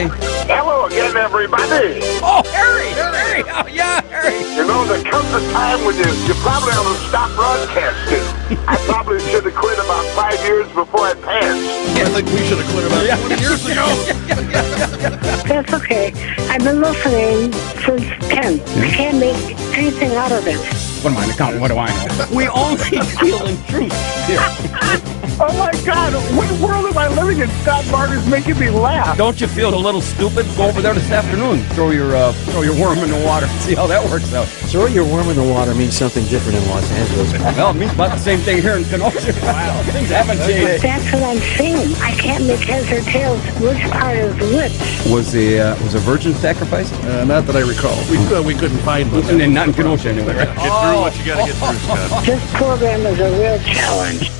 Hello again, everybody. Oh, Harry! Oh, yeah, Harry! You know, there comes a time when you probably ought to stop broadcasting. I probably should have quit about 5 years before I passed. I think we should have quit about 20 years ago. That's okay. I've been listening since 10. I can't make anything out of it. What am I accountant? What do I know? We only deal in truth here. Oh, my God. What world am I living in? Scott Barter's making me laugh. Don't you feel a little stupid? Go over there this afternoon. Throw your worm in the water. See how that works out. Throw your worm in the water means something different in Los Angeles. Well, it means about the same thing here in Kenosha. Wow. Things haven't changed. That's what I'm saying. I can't make heads or tails. Which part is which? Was a virgin sacrifice? Not that I recall. We couldn't find one. And not in Kenosha anyway, right? Get through what you got to get through, Scott. This program is a real challenge.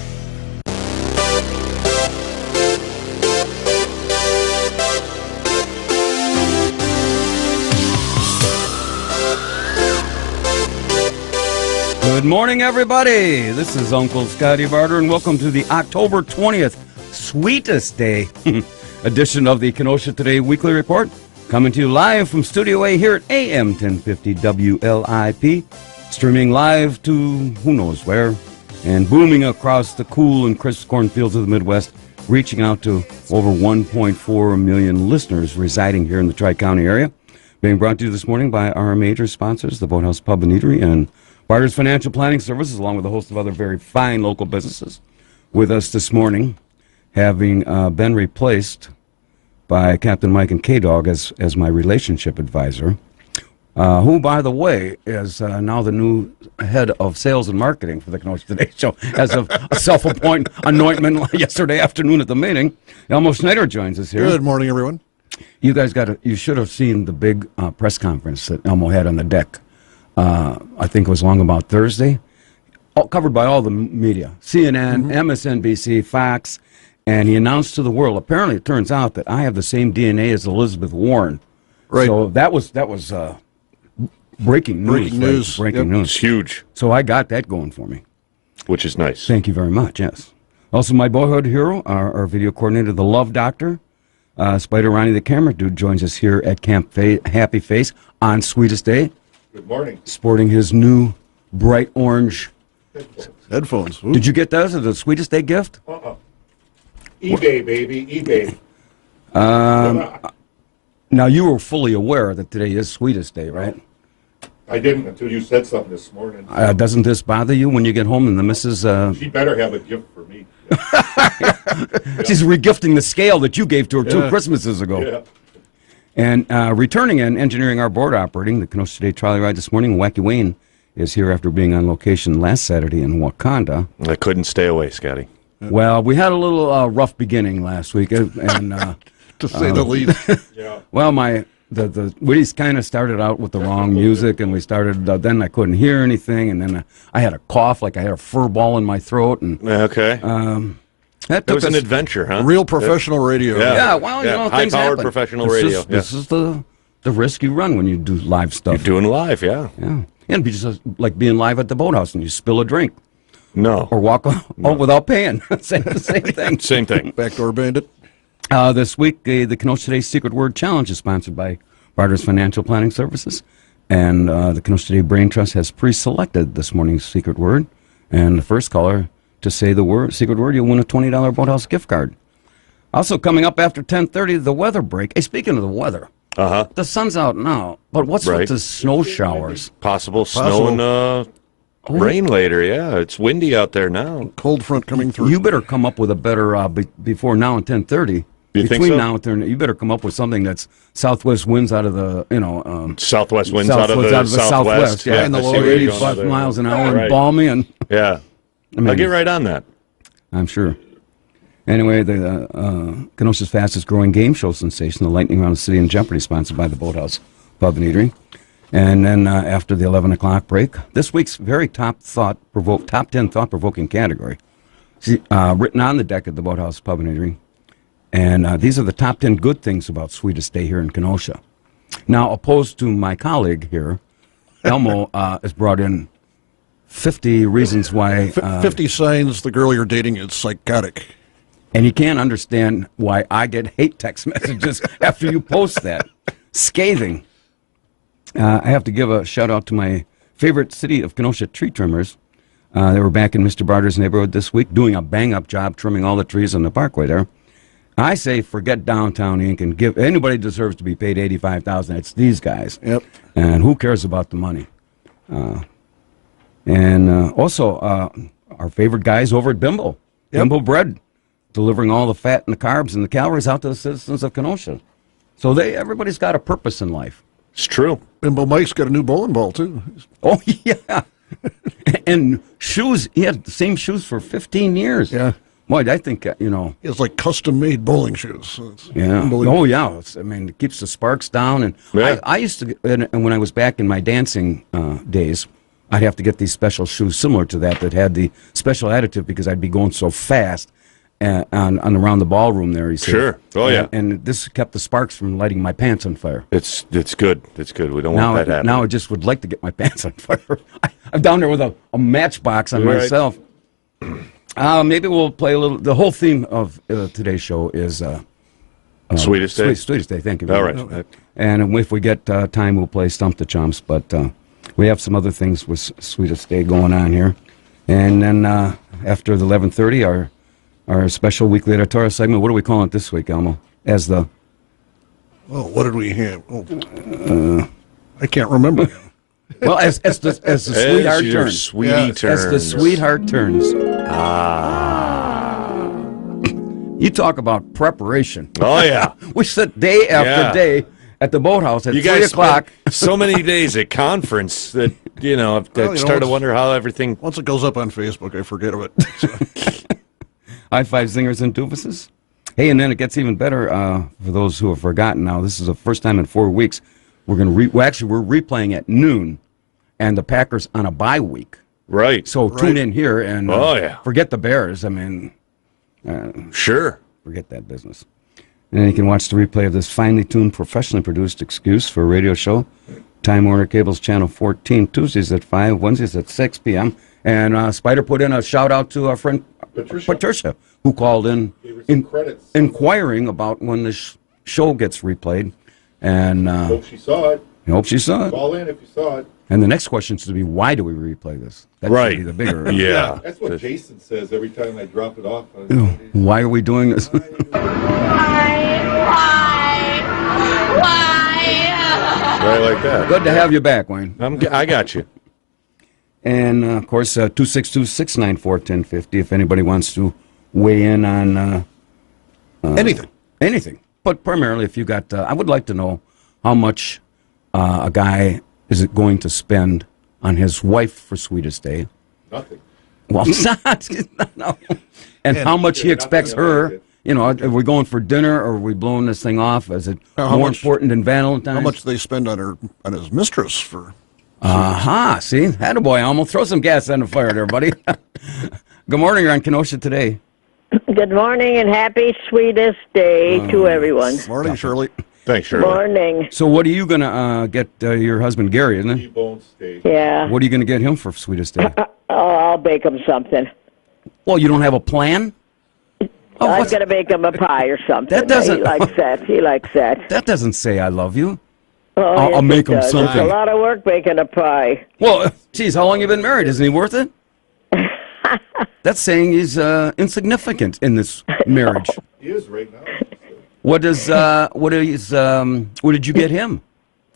Good morning, everybody. This is Uncle Scotty Barter, and welcome to the October 20th, sweetest day edition of the Kenosha Today Weekly Report. Coming to you live from Studio A here at AM 1050 WLIP. Streaming live to who knows where, and booming across the cool and crisp cornfields of the Midwest, reaching out to over 1.4 million listeners residing here in the Tri-County area. Being brought to you this morning by our major sponsors, the Boathouse Pub and Eatery and Barter's Financial Planning Services, along with a host of other very fine local businesses. With us this morning, having been replaced by Captain Mike and K-Dog as my relationship advisor, who, by the way, is now the new head of sales and marketing for the Kenosha Today Show, as of a self-appointed anointment yesterday afternoon at the meeting. Elmo Schneider joins us here. Good morning, everyone. You guys you should have seen the big press conference that Elmo had on the deck. I think it was long about Thursday, covered by all the media, CNN, MSNBC, Fox, and he announced to the world, apparently it turns out that I have the same DNA as Elizabeth Warren. Right. So that was breaking news. Breaking news. It's huge. So I got that going for me. Which is nice. Thank you very much, yes. Also, my boyhood hero, our video coordinator, the Love Doctor, Spider Ronnie the Camera Dude, joins us here at Camp Happy Face on Sweetest Day. Good morning. Sporting his new bright orange Headphones. Ooh. Did you get those as a Sweetest Day gift? eBay, baby, eBay. Now, you were fully aware that today is Sweetest Day, right? I didn't until you said something this morning. Doesn't this bother you when you get home and the missus... She better have a gift for me. She's regifting the scale that you gave to her 2 Christmases ago. Yeah. And returning and engineering our board operating, the Kenosha Today Trolley Ride this morning, Wacky Wayne is here after being on location last Saturday in Wakanda. I couldn't stay away, Scotty. Well, we had a little rough beginning last week, and To say the least. Yeah. well, we kind of started out with the wrong music, and we started. Then I couldn't hear anything, and then I had a cough, like I had a fur ball in my throat, and Okay. that It was took an us. adventure, huh? Real professional radio. Yeah, well, you know, things high-powered happen. professional This radio. is- This is the risk you run when you do live stuff. You're doing live, yeah. Yeah, and be just like being live at the boathouse and you spill a drink No. or walk out without paying. same thing. Same thing. Backdoor bandit. This week, the Kenosha Today Secret Word Challenge is sponsored by Barter's Financial Planning Services, and the Kenosha Today Brain Trust has pre-selected this morning's secret word, and the first caller to say the secret word, you'll win a $20 Boathouse gift card. Also coming up after 10:30, the weather break. Hey, speaking of the weather, the sun's out now, but what's Right. with the snow showers? Possible snow and rain later, yeah. It's windy out there now. Cold front coming through. You better come up with a better before now and 10:30. You think Between so? now and 10, you better come up with something that's southwest winds out of the Southwest winds out of the southwest. Yeah, in the I see low where you're 85 going there. miles an hour Right. and balmy, and Yeah. I mean, I'll get right on that. I'm sure. Anyway, the Kenosha's fastest growing game show sensation, the Lightning Round of City and Jeopardy, sponsored by the Boathouse Pub and Eatery. And then after the 11 o'clock break, this week's very top 10 thought-provoking category, written on the deck at the Boathouse Pub and Eatery. And these are the top 10 good things about Sweetest Day here in Kenosha. Now, opposed to my colleague here, Elmo has brought in 50 reasons why... 50 signs the girl you're dating is psychotic. And you can't understand why I get hate text messages after you post that. Scathing. I have to give a shout out to my favorite city of Kenosha tree trimmers. They were back in Mr. Barter's neighborhood this week doing a bang-up job trimming all the trees on the parkway there. I say forget Downtown Inc. and give anybody deserves to be paid $85,000. It's these guys. Yep. And who cares about the money? And also our favorite guys over at Bimbo. Yep. Bimbo Bread, delivering all the fat and the carbs and the calories out to the citizens of Kenosha. So everybody's got a purpose in life. It's true. Bimbo Mike's got a new bowling ball, too. Oh, yeah. And shoes. He had the same shoes for 15 years. Yeah. Boy, I think, you know. He has like custom-made bowling shoes. So it's Yeah. unbelievable. Oh, yeah. I mean, it keeps the sparks down. And Yeah. I used to, and when I was back in my dancing days, I'd have to get these special shoes similar to that had the special additive because I'd be going so fast on around the ballroom there. You see. Sure. Oh, yeah. And this kept the sparks from lighting my pants on fire. It's good. It's good. We don't Now, want that happening. now I just would like to get my pants on fire. I'm down there with a matchbox on Right. myself. Maybe we'll play a little. The whole theme of today's show is Sweetest day. Sweetest Day. Thank you. All Very right. much. And if we get time, we'll play Stump the Chumps. But we have some other things with Sweetest Day going on here. And then after the 11:30, our special weekly editorial segment. What are we calling it this week, Elmo? As the Oh, what did we have? Oh. I can't remember. well, as the sweetheart your turns. sweetie Yeah. turns. As the sweetheart turns. You talk about preparation. Oh, yeah. We sit day after Yeah. day at the boathouse at You 3 guys o'clock. spent so many days at conference that, Well, you know, start to it's- wonder how everything... Once it goes up on Facebook, I forget of it. So, High five zingers and doofuses. Hey, and then it gets even better for those who have forgotten now. This is the first time in 4 weeks. We're going to we're replaying at noon, and the Packers on a bye week. Right. So tune in here and Oh, yeah. forget the Bears. I mean, Sure. forget that business. And then you can watch the replay of this finely tuned, professionally produced excuse for a radio show. Time Warner Cable's Channel 14, Tuesdays at 5, Wednesdays at 6 p.m. And Spider put in a shout-out to our friend Patricia who called in, inquiring about when the show gets replayed. And Hope she saw it. I hope she saw it. Call in if you saw it. And the next question should be, why do we replay this? That Right. should be the bigger. Yeah. That's what Jason says every time I drop it off. Why are we doing this? Right like that. Good to have you back, Wayne. I got you. And, of course, 262-694-1050 if anybody wants to weigh in on anything. anything. But primarily, if you got, I would like to know how much a guy is it going to spend on his wife for Sweetest Day. Nothing. Well, it's not. No. And how much he expects her. You know, are we going for dinner or are we blowing this thing off? Is it How more much- important than Valentine's? How much they spend on his mistress for? Aha, see? Attaboy, Elmo. Throw some gas on the fire there, buddy. Good morning. You're on Kenosha today. Good morning and happy sweetest day to everyone. Morning, Shirley. Thanks, Shirley. Morning. So what are you going to get your husband, Gary, isn't it? T-bone steak. Yeah. What are you going to get him for Sweetest Day? Oh, I'll bake him something. Well, you don't have a plan? Oh, I'm what's- going to bake him a pie or something. That doesn't- He likes that. He likes that. That doesn't say I love you. Oh, I'll yes, make it him does. something. It's a lot of work baking a pie. Well, geez, how long you been married? Isn't he worth it? That's saying he's insignificant in this marriage. He is right now. What did you get him?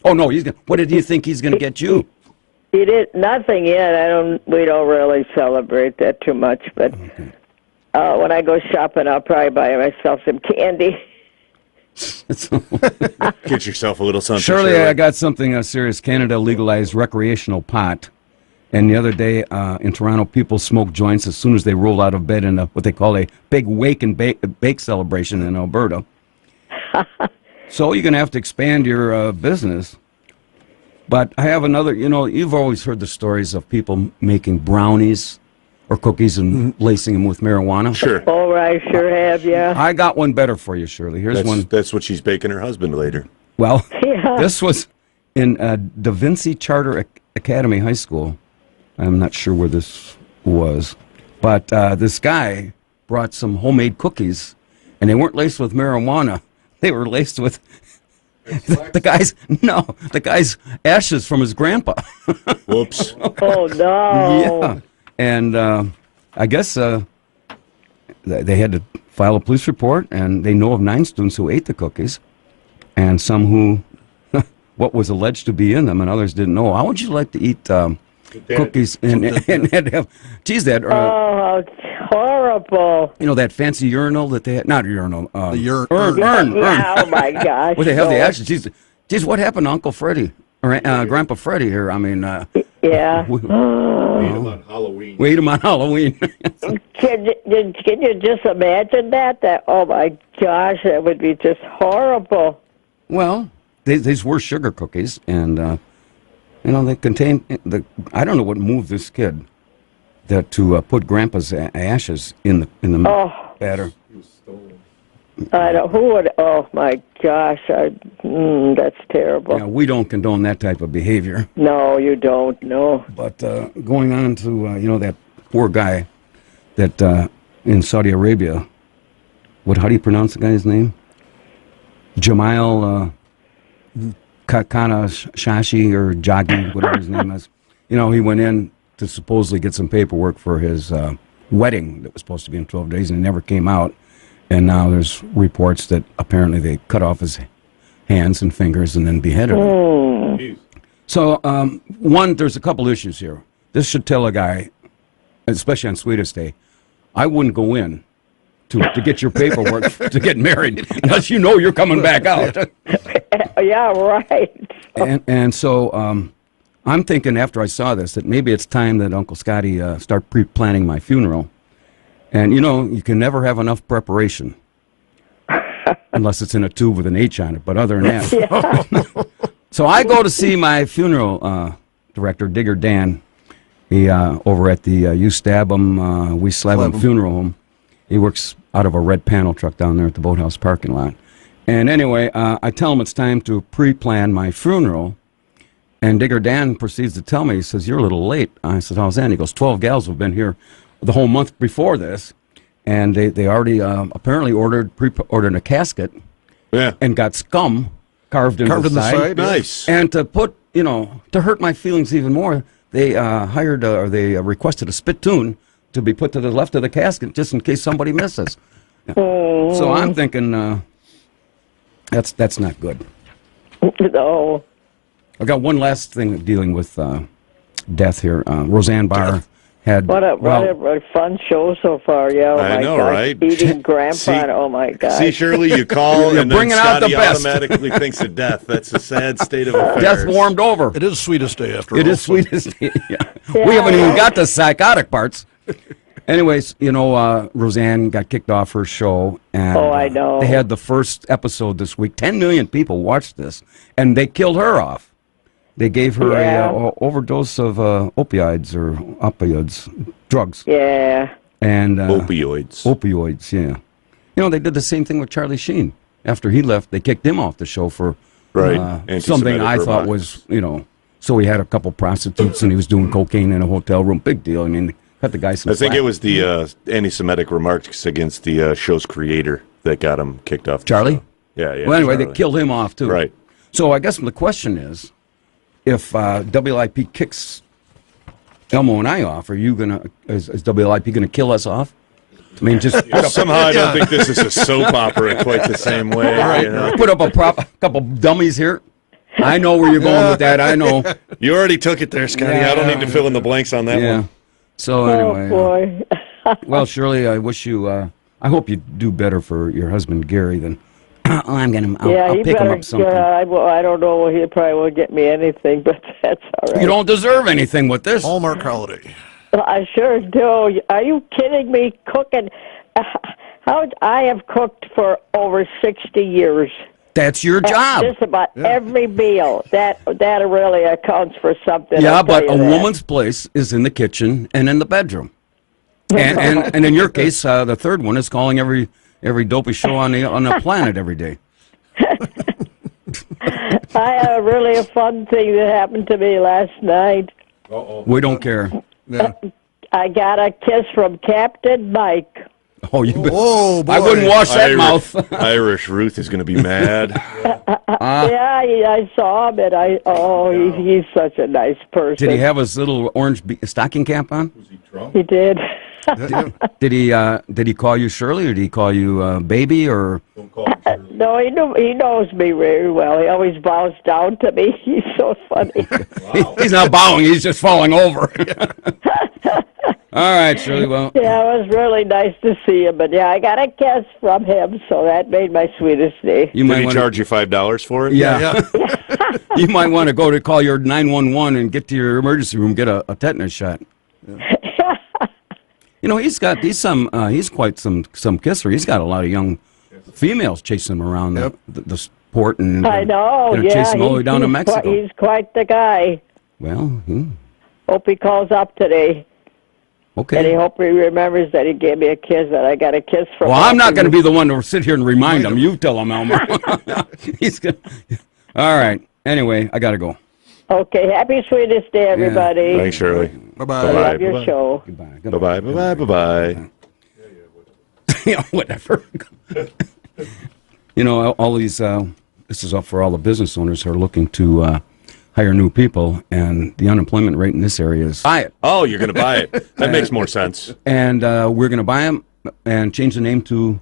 Oh no, what did you think he's gonna get you? He did nothing yet. We don't really celebrate that too much, but when I go shopping, I'll probably buy myself some candy. Get yourself a little something. Surely I got something serious. Canada legalized recreational pot. And the other day in Toronto, people smoked joints as soon as they rolled out of bed in what they call a big wake and bake celebration in Alberta. So you're going to have to expand your business. But I have another, you've always heard the stories of people making brownies or cookies and lacing them with marijuana. Sure. Oh, I sure have, yeah. I got one better for you, Shirley. Here's one. That's what she's baking her husband later. Well, Yeah. this was in Da Vinci Charter Academy High School. I'm not sure where this was. But this guy brought some homemade cookies, and they weren't laced with marijuana. They were laced with the guy's ashes from his grandpa. Whoops. Oh no. Yeah, and I guess they had to file a police report, and they know of 9 students who ate the cookies, and some who what was alleged to be in them, and others didn't know. How would you like to eat cookies and have cheese that? Oh, it's horrible. You know that fancy urinal that they had? Not urinal. The urn. Oh my gosh. Where they have the no. ashes. Geez, what happened to Uncle Freddie or Grandpa Freddie here? I mean, Yeah. We ate them on Halloween. we ate him on Halloween. Can you just imagine that? Oh my gosh, that would be just horrible. Well, these were sugar cookies, and they contain I don't know what moved this kid to put Grandpa's ashes in the batter. He was stolen. I don't. Who would? Oh my gosh, that's terrible. Yeah, we don't condone that type of behavior. No, you don't. No. But going on to that poor guy that in Saudi Arabia. How do you pronounce the guy's name? Jamal Kana Shashi or Jagi, whatever his name is. He went in to supposedly get some paperwork for his wedding that was supposed to be in 12 days, and it never came out. And now there's reports that apparently they cut off his hands and fingers and then beheaded him. Jeez. So, there's a couple issues here. This should tell a guy, especially on Sweetest Day, I wouldn't go in to get your paperwork to get married unless you know you're coming back out. Yeah, right. And so I'm thinking after I saw this that maybe it's time that Uncle Scotty start pre-planning my funeral. And, you can never have enough preparation unless it's in a tube with an H on it. But other than that. So I go to see my funeral director, Digger Dan, he over at the You Stab 'em, We Slab 'em funeral home. He works out of a red panel truck down there at the boathouse parking lot. And anyway, I tell him it's time to pre-plan my funeral. And Digger Dan proceeds to tell me, he says, "You're a little late." I said, "How's that?" He goes, 12 gals have been here the whole month before this. And they already apparently ordered a casket and got scum carved in the side. Nice. And to put, to hurt my feelings even more, they requested a spittoon to be put to the left of the casket just in case somebody misses. So I'm thinking that's not good. No. I got one last thing dealing with death here. Roseanne Barr had What a fun show so far, yeah. Oh I my know, gosh. right? Beating Grandpa, See- oh my God. See, Shirley, you call You're and then bringing out the Scotty best. automatically thinks of death. That's a sad state of affairs. death warmed over. It is Sweetest Day after all. It is Sweetest Day. Yeah. We haven't even got the psychotic parts. Anyways, Roseanne got kicked off her show. And, I know. They had the first episode this week. 10 million people watched this, and they killed her off. They gave her a overdose of opioids, drugs. Yeah. And Opioids. Opioids, yeah. They did the same thing with Charlie Sheen. After he left, they kicked him off the show for Right. something Anti-Semitic I thought remarks. was, so he had a couple prostitutes and he was doing cocaine in a hotel room. Big deal. I mean, cut the guy some I think slack. it was the anti-Semitic remarks against the show's creator that got him kicked off. the Charlie? show. Yeah. Well, anyway, Charlie. they killed him off, too. Right. So I guess the question is, if WIP kicks Elmo and I off, is WIP going to kill us off? I mean, just Somehow I don't think this is a soap opera quite the same way. You know? put up a couple dummies here. I know where you're going with that. I know. You already took it there, Scotty. I don't need to fill in the blanks on that Yeah. one. So anyway, Oh, boy. well, Shirley, I wish you. I hope you do better for your husband Gary than. I'll he pick him better up something. I don't know. He probably won't get me anything, but that's all right. You don't deserve anything with this. Hallmark holiday. I sure do. Are you kidding me? Cooking? I have cooked for over 60 years. That's your job. Just about every meal. That really accounts for something. Yeah, I'll tell but you a that. woman's place is in the kitchen and in the bedroom. And in your case, the third one is calling every dopey show on the planet every day. I had a fun thing that happened to me last night. We don't care. Yeah. I got a kiss from Captain Mike. Oh, you. Oh, boy. I wouldn't wash that mouth. Irish Ruth is going to be mad. I saw him, and he's such a nice person. Did he have his little orange stocking cap on? Was he drunk? He did. Did he call you Shirley, or did he call you baby, or? Don't call him Shirley. No, he knows me very well. He always bows down to me. He's so funny. Wow. He's not bowing; he's just falling over. All right, Shirley. Well, Yeah, it was really nice to see him. But yeah, I got a kiss from him, so that made my sweetest day. you Did might he want to. charge you $5 for it? Yeah, you might want to go to call your 911 and get to your emergency room, get a tetanus shot. You know, he's quite some kisser. He's got a lot of young females chasing him around the sport, and I know. gonna Yeah, chase him all the way down to Mexico. He's quite the guy. Well, Hope he calls up today, and he okay. hope he remembers that he gave me a kiss. That I got a kiss from. Well, I'm him. not going to be the one to sit here and remind him. You tell him, Elmer. He's gonna. All right. Anyway, I got to go. Okay, happy sweetest day, everybody. Thanks, Shirley. Bye-bye. I love your Bye-bye. show. Goodbye. Bye-bye, bye-bye, bye-bye. Yeah, whatever. You know, all these. This is up for all the business owners who are looking to hire new people, and the unemployment rate in this area is buy it. Oh, you're going to buy it. That makes more sense. And we're going to buy them and change the name to,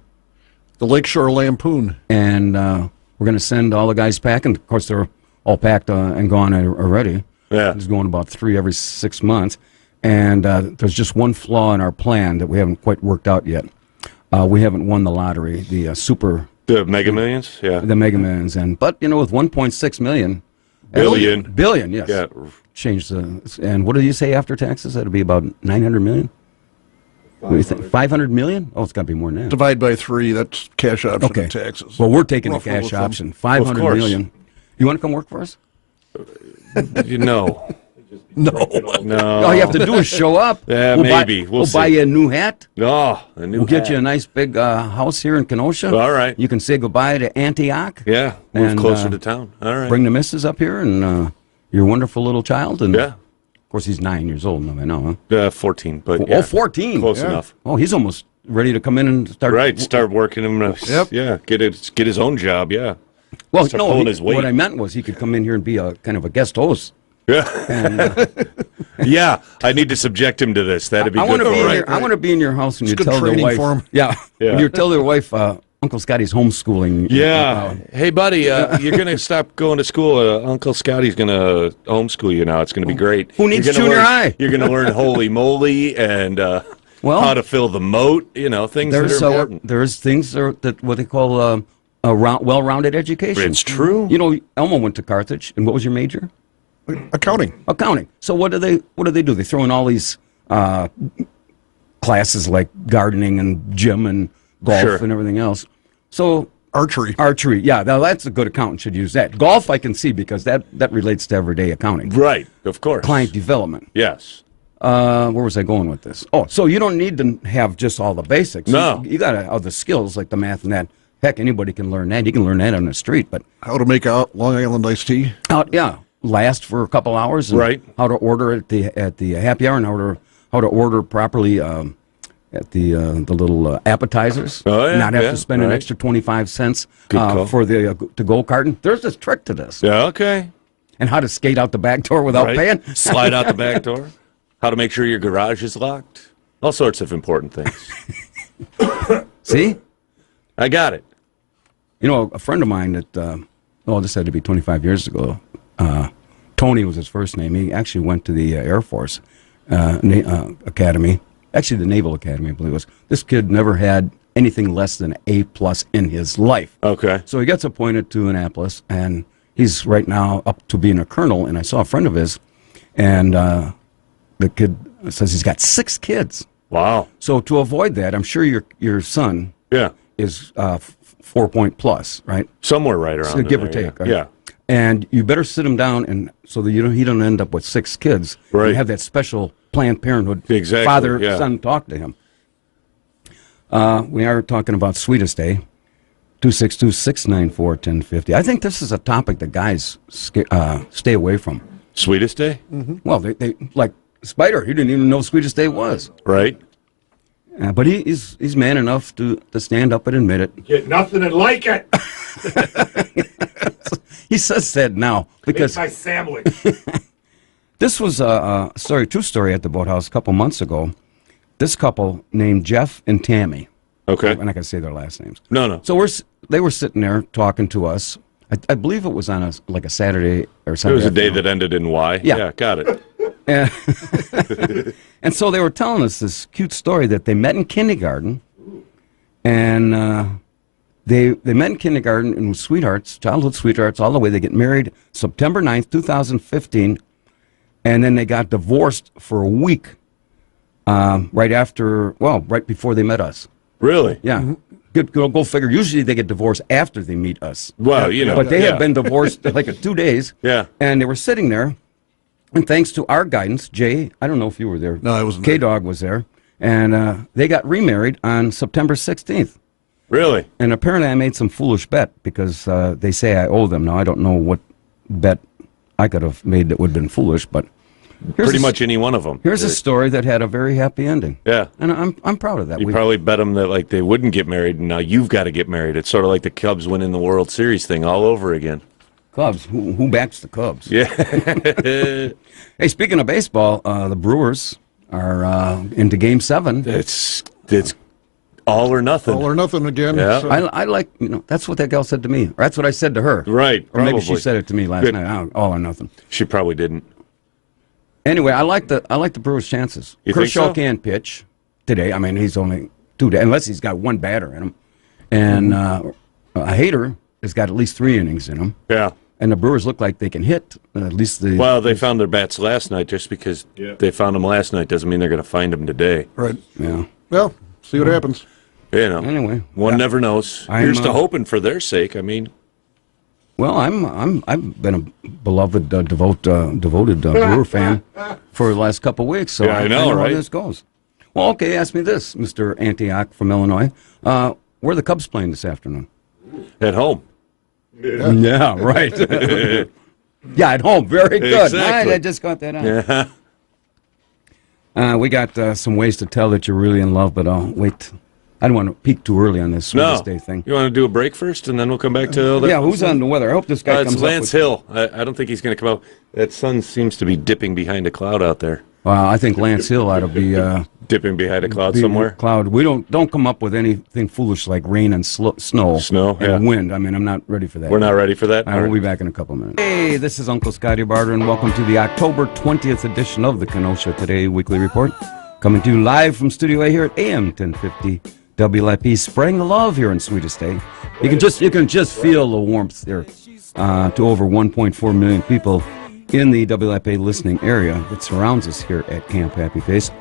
The Lakeshore Lampoon. and we're going to send all the guys packing. Of course, they're all packed and gone already. Yeah. It's going about 3 every 6 months. And there's just one flaw in our plan that we haven't quite worked out yet. We haven't won the lottery, the The Mega Millions? Yeah. the Mega Millions. But, you know, with 1.6 million. Billion. Billion, yes. Yeah. Change the, and what did you say after taxes? That'd be about 900 million? What do you think? 500 million? Oh, it's got to be more than that. Divide by 3, that's cash option Okay. and taxes. Well, we're taking Rough the rule cash of thumb. option. 500 course. million. You want to come work for us? No. No. No. All you have to do is show up. Yeah, We'll maybe. Buy, We'll buy see. you a new hat. Oh, a new We'll get hat. you a nice big house here in Kenosha. All right. You can say goodbye to Antioch. Yeah, move And, closer to town. All right. Bring the missus up here and your wonderful little child. And Yeah. Of course, he's 9 years old. I know, huh? 14, but Oh, yeah. 14. Close Yeah. enough. Oh, he's almost ready to come in and start. Right, start working him. Yep. Yeah, get his own job. Yeah. Well, start no, pulling his weight. what I meant was he could come in here and be a kind of a guest host. Yeah. And Yeah. I need to subject him to this. That'd be I good want to for be him. in your, I want to be in your house and It's you good tell their training wife. for 'em. Yeah. Yeah. When you tell their wife, Uncle Scotty's homeschooling. Yeah. Hey, buddy, you're going to stop going to school. Uncle Scotty's going to homeschool you now. It's going to be great. Who needs You're gonna junior learn- high? You're going to learn holy moly and Well, how to fill the moat, things that there's are important. there's things that what they call a well-rounded education. It's true. You know, Elmo went to Carthage, and what was your major? Accounting. Accounting. So what do they do? They throw in all these classes like gardening and gym and golf Sure. and everything else. So Archery. archery, yeah, now that's a good accountant should use that. Golf, I can see because that relates to everyday accounting, Right, of course. client development. Yes. Where was I going with this? Oh, so you don't need to have just all the basics. No. You got to have the skills like the math and that. Heck, anybody can learn that. You can learn that on the street, but How to make out Long Island iced tea. yeah, last for a couple hours. And Right. How to order at the happy hour and how to order properly at the little appetizers. Oh, yeah, Not have yeah, to spend an right. extra 25 cents Good call. for the to-go carton. There's this trick to this. Yeah, okay. And how to skate out the back door without Right. paying. Slide out the back door. How to make sure your garage is locked. All sorts of important things. See? I got it. You know, a friend of mine that, this had to be 25 years ago. Tony was his first name. He actually went to the Air Force Academy. Actually, the Naval Academy, I believe it was. This kid never had anything less than A+ in his life. Okay. So he gets appointed to Annapolis, and he's right now up to being a colonel. And I saw a friend of his, and the kid says he's got 6 kids. Wow. So to avoid that, I'm sure your son Yeah. is 4-point plus, right? Somewhere right around So in give or there, take, right? Yeah. And you better sit him down, and so that he don't end up with 6 kids. Right. You have that special Planned Parenthood Exactly, father yeah. son talk to him. We are talking about Sweetest Day, 262-694-1050. I think this is a topic that guys stay away from. Sweetest day? Well, they like Spider. He didn't even know Sweetest Day was. Right. But he's man enough to stand up and admit it. Get nothing and like it. He says that now because Make my sandwich. this was a true story at the boathouse a couple months ago. This couple named Jeff and Tammy. Okay. I'm not going to say their last names. No. So they were sitting there talking to us. I believe it was on a Saturday or something. It was a day that ended in Y. Yeah. Got it. And so they were telling us this cute story that they met in kindergarten, and they met in kindergarten and were sweethearts, childhood sweethearts, all the way. They get married September 9th, 2015, and then they got divorced for a week right before they met us. Really? Yeah. Good, go figure. Usually they get divorced after they meet us. Well, you know. But they had been divorced like 2 days. Yeah. And they were sitting there, and thanks to our guidance, Jay, I don't know if you were there. No, I wasn't there. K-Dog was there. And they got remarried on September 16th. Really? And apparently I made some foolish bet because they say I owe them. Now, I don't know what bet I could have made that would have been foolish, but Pretty much any one of them. Here's a story that had a very happy ending. Yeah. And I'm proud of that. You probably bet them that like they wouldn't get married, and now you've got to get married. It's sort of like the Cubs winning the World Series thing all over again. Cubs. Who backs the Cubs? Yeah. Hey, speaking of baseball, the Brewers are into Game 7. It's all or nothing. All or nothing again. Yeah. So- I like, that's what that gal said to me. Or that's what I said to her. Right. Or maybe probably. she said it to me last Good. night. All or nothing. She probably didn't. Anyway, I like the Brewers' chances. You think Kershaw so? can pitch today. I mean, he's only 2 days, unless he's got one batter in him. And a Hater has got at least 3 innings in him. Yeah. And the Brewers look like they can hit at least the. Well, they found their bats last night. Just because they found them last night doesn't mean they're going to find them today. Right. Yeah. Well, see what happens. You know. Anyway, one never knows. Here's to hoping for their sake. I mean. Well, I've been a beloved, devoted Brewer fan for the last couple of weeks, so Yeah, I know, how right? this goes. Well, okay, ask me this, Mr. Antioch from Illinois. Where are the Cubs playing this afternoon? At home. Yeah, right. Yeah, at home. Very good. Exactly. I just got that out. Yeah. We got some ways to tell that you're really in love, but I'll wait. I don't want to peek too early on this Sweetest Day thing. You want to do a break first, and then we'll come back to that? Yeah, who's on the weather? I hope this guy comes it's up Lance with... Hill. I don't think he's going to come out. That sun seems to be dipping behind a cloud out there. Well, I think Lance Hill ought to be... dipping behind a cloud somewhere? Cloud. We don't come up with anything foolish like rain and snow. Snow, and wind. I mean, I'm not ready for that. We're not ready for that? I will be back in a couple of minutes. Hey, this is Uncle Scotty Barter, and welcome to the October 20th edition of the Kenosha Today Weekly Report. Coming to you live from Studio A here at AM 1050 WLIP, spreading the love here in Sweetest Day. You can just feel the warmth there to over 1.4 million people in the WLIP listening area that surrounds us here at Camp Happy Face.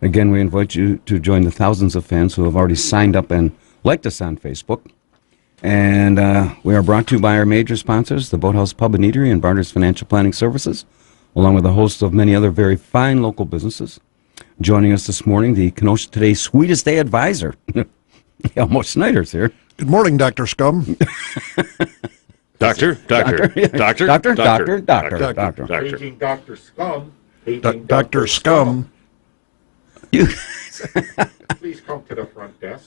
Again, we invite you to join the thousands of fans who have already signed up and liked us on Facebook. And we are brought to you by our major sponsors, the Boathouse Pub and Eatery and Barter's Financial Planning Services, along with a host of many other very fine local businesses. Joining us this morning, the Kenosha Today Sweetest Day Advisor. Elmo Snyder's here. Good morning, Dr. Scum. Doctor. Paging Dr. Scum. Paging Dr. Scum. You, Please come to the front desk.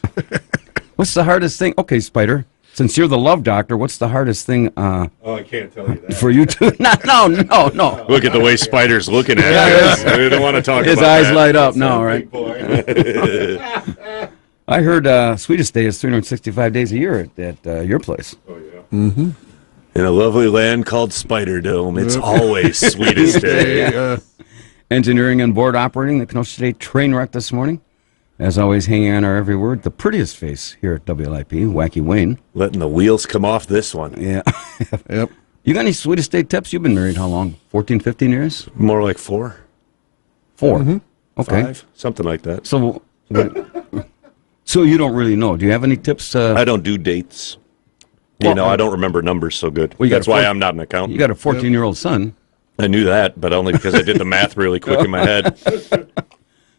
what's the hardest thing? Okay, Spider, since you're the love doctor, what's the hardest thing Oh, I can't tell you that. for you to... No. Look at the way Spider's looking at you. We don't want to talk His about eyes that. light up now, right? Big boy. I heard Sweetest Day is 365 days a year at your place. Oh, yeah. Mm-hmm. In a lovely land called Spider Dome, it's always Sweetest Day. Hey, Engineering and board operating the Kenosha State train wreck this morning. As always, hanging on our every word, the prettiest face here at WLIP, Wacky Wayne. Letting the wheels come off this one. Yeah. yep. You got any Sweetest Day tips? You've been married how long? 14, 15 years? More like 4, 4. Mm-hmm. Okay. 5, something like that. So you don't really know. Do you have any tips? I don't do dates. I don't remember numbers so good. Well, That's why I'm not an accountant. You got a 14-year-old son. I knew that, but only because I did the math really quick in my head.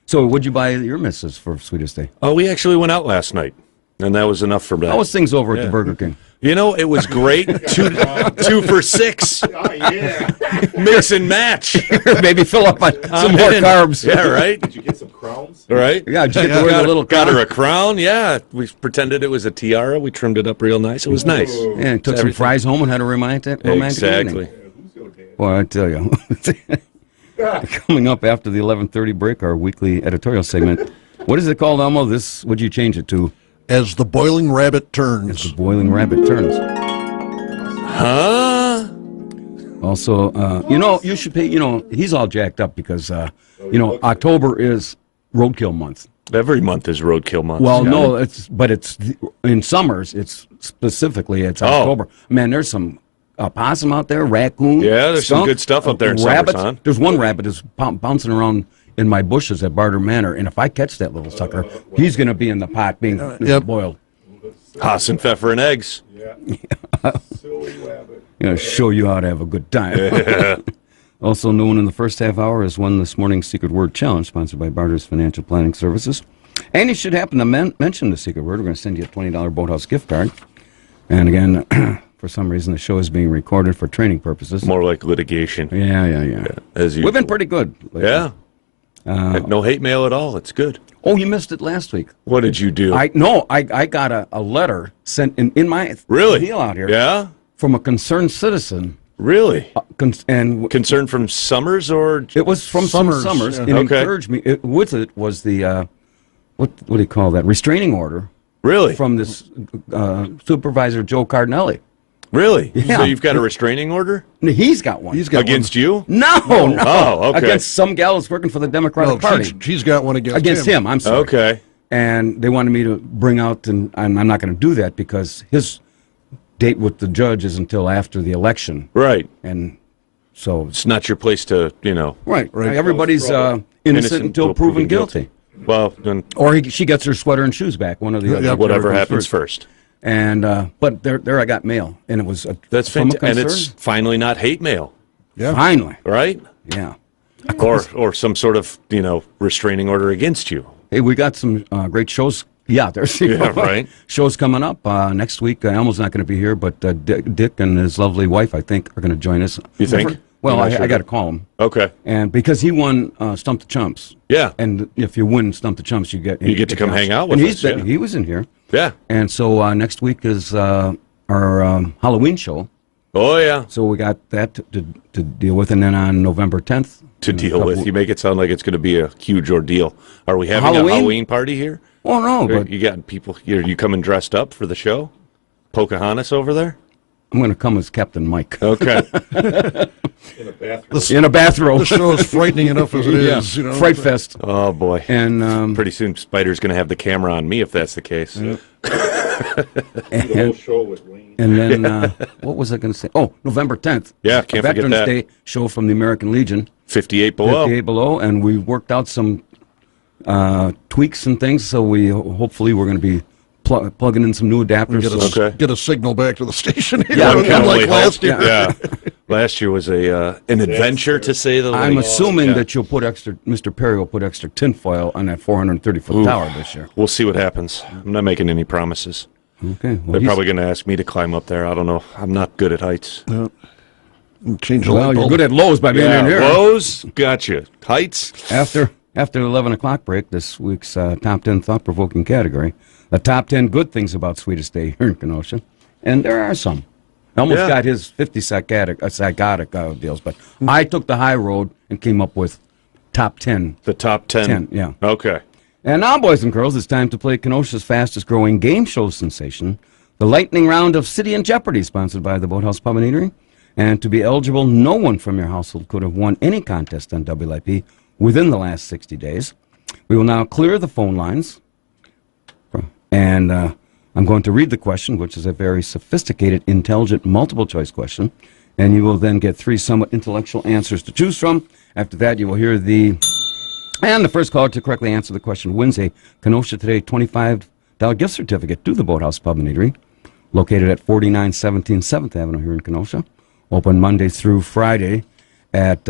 So what'd you buy your missus for Sweetest Day? Oh, we actually went out last night. And that was enough for that. How was things over at the Burger King? You know, it was great. two for $6. Oh, yeah. Mix and match. Maybe fill up on some more carbs. Yeah, right? Did you get some crowns? Right? Yeah, did you get to wear the little Got her crown? a crown, yeah. We pretended it was a tiara. We trimmed it up real nice. It was nice. Yeah, took some fries home and had a romantic Exactly. evening. Boy, I tell you. Coming up after the 11:30 break, our weekly editorial segment. What is it called, Elmo? Would you change it to? As the boiling rabbit As turns. the boiling rabbit turns. Huh? Also, you should pay, he's all jacked up because, October is roadkill month. Every month is roadkill month. Well, Scott. no, it's in summers, it's October. Man, there's some possum out there, raccoon. Yeah, there's some skunk, good stuff up there in rabbits. summer, son. There's one rabbit that's bouncing around in my bushes at Barter Manor, and if I catch that little sucker, he's going to be in the pot being boiled. Haas and pfeffer and eggs. Silly rabbit. Going to show you how to have a good time. Also known in the first half hour as won this morning's Secret Word Challenge, sponsored by Barter's Financial Planning Services. And you should happen to mention the Secret Word. We're going to send you a $20 Boathouse gift card. And again, for some reason, the show is being recorded for training purposes. More like litigation. Yeah. As We've been pretty good lately. Yeah. No hate mail at all. It's good. Oh, you missed it last week. What did you do? I got a letter sent in my deal out here Yeah? from a concerned citizen. Really? And Concern from Summers or it was from Summers, Summers. yeah. It Okay. encouraged me. With it was the, what do you call that? Restraining order really? from this Supervisor Joe Cardinelli. Really? Yeah. So you've got a restraining order And he's got one. He's got against you? no. Oh, okay. Against some gal that's working for the Democratic Party. She's got one Against him, I'm sorry. Okay. And they wanted me to bring out, and I'm not going to do that because his date with the judge is until after the election. Right. And so, It's not your place to, right. Everybody's innocent until proven guilty. Well, then Or she gets her sweater and shoes back, one or the other. Yep. whatever Whatever happens first. first. And but there I got mail, and it was That's from a fantastic. And concern. it's finally not hate mail, Finally, right? yeah. Or some sort of, restraining order against you. Hey, we got some great shows. Yeah, there's right. shows coming up next week. Elmo's not going to be here, but Dick and his lovely wife, I think, are going to join us. You think? Well, You're not sure? I got to call him, Okay. and because he won Stump the Chumps. Yeah. And if you win Stump the Chumps, you get to come hang out with and us, yeah. He was in here, Yeah. and so next week is our Halloween show. Oh, yeah. So we got that to deal with, and then on November 10th To deal with. You make it sound like it's going to be a huge ordeal. Are we having Halloween? a Halloween party here? Oh no, Or but you got people here. You coming dressed up for the show? Pocahontas over there? I'm going to come as Captain Mike Okay. In a bathroom. in a bathrobe. The show is frightening enough as it Yeah, is. Fright Fest, Oh, boy. and Pretty soon Spider's going to have the camera on me if that's the case. The whole show with Wayne. and then what was I going to say? Oh, November 10th. Yeah, can't forget Veterans that. Day show from the American Legion, 58 below. 58 below, and we worked out some tweaks and things. So hopefully we're going to be plugging in some new adapters. Get so- a, Okay. get a signal back to the station. Yeah, Like we can only last hope. year. Yeah. Last year was an adventure, to say the least. I'm assuming Yeah. that Mr. Perry will put extra tinfoil on that 430-foot tower this year. We'll see what happens. I'm not making any promises. Okay. Well, They're he's- probably going to ask me to climb up there. I don't know. I'm not good at heights. Change the well, light you're bulb. good at Lowe's by being in here. Lowe's, gotcha. Heights, After the 11 o'clock break, this week's top 10 thought-provoking category, the top 10 good things about Sweetest Day here in Kenosha, and there are some. I almost Yeah. got his 50 psychotic deals, but I took the high road and came up with top 10. the top 10. 10, yeah. Okay. And now, boys and girls, it's time to play Kenosha's fastest-growing game show sensation, the lightning round of City and Jeopardy, sponsored by the Boathouse Pub and Eatery. And to be eligible, no one from your household could have won any contest on WIP within the last 60 days. We will now clear the phone lines. And I'm going to read the question, which is a very sophisticated, intelligent, multiple-choice question. And you will then get 3 somewhat intellectual answers to choose from. After that, you will hear and the first caller to correctly answer the question wins a Kenosha Today $25 gift certificate to the Boathouse Pub and Eatery, located at 4917 7th Avenue here in Kenosha. Open Monday through Friday at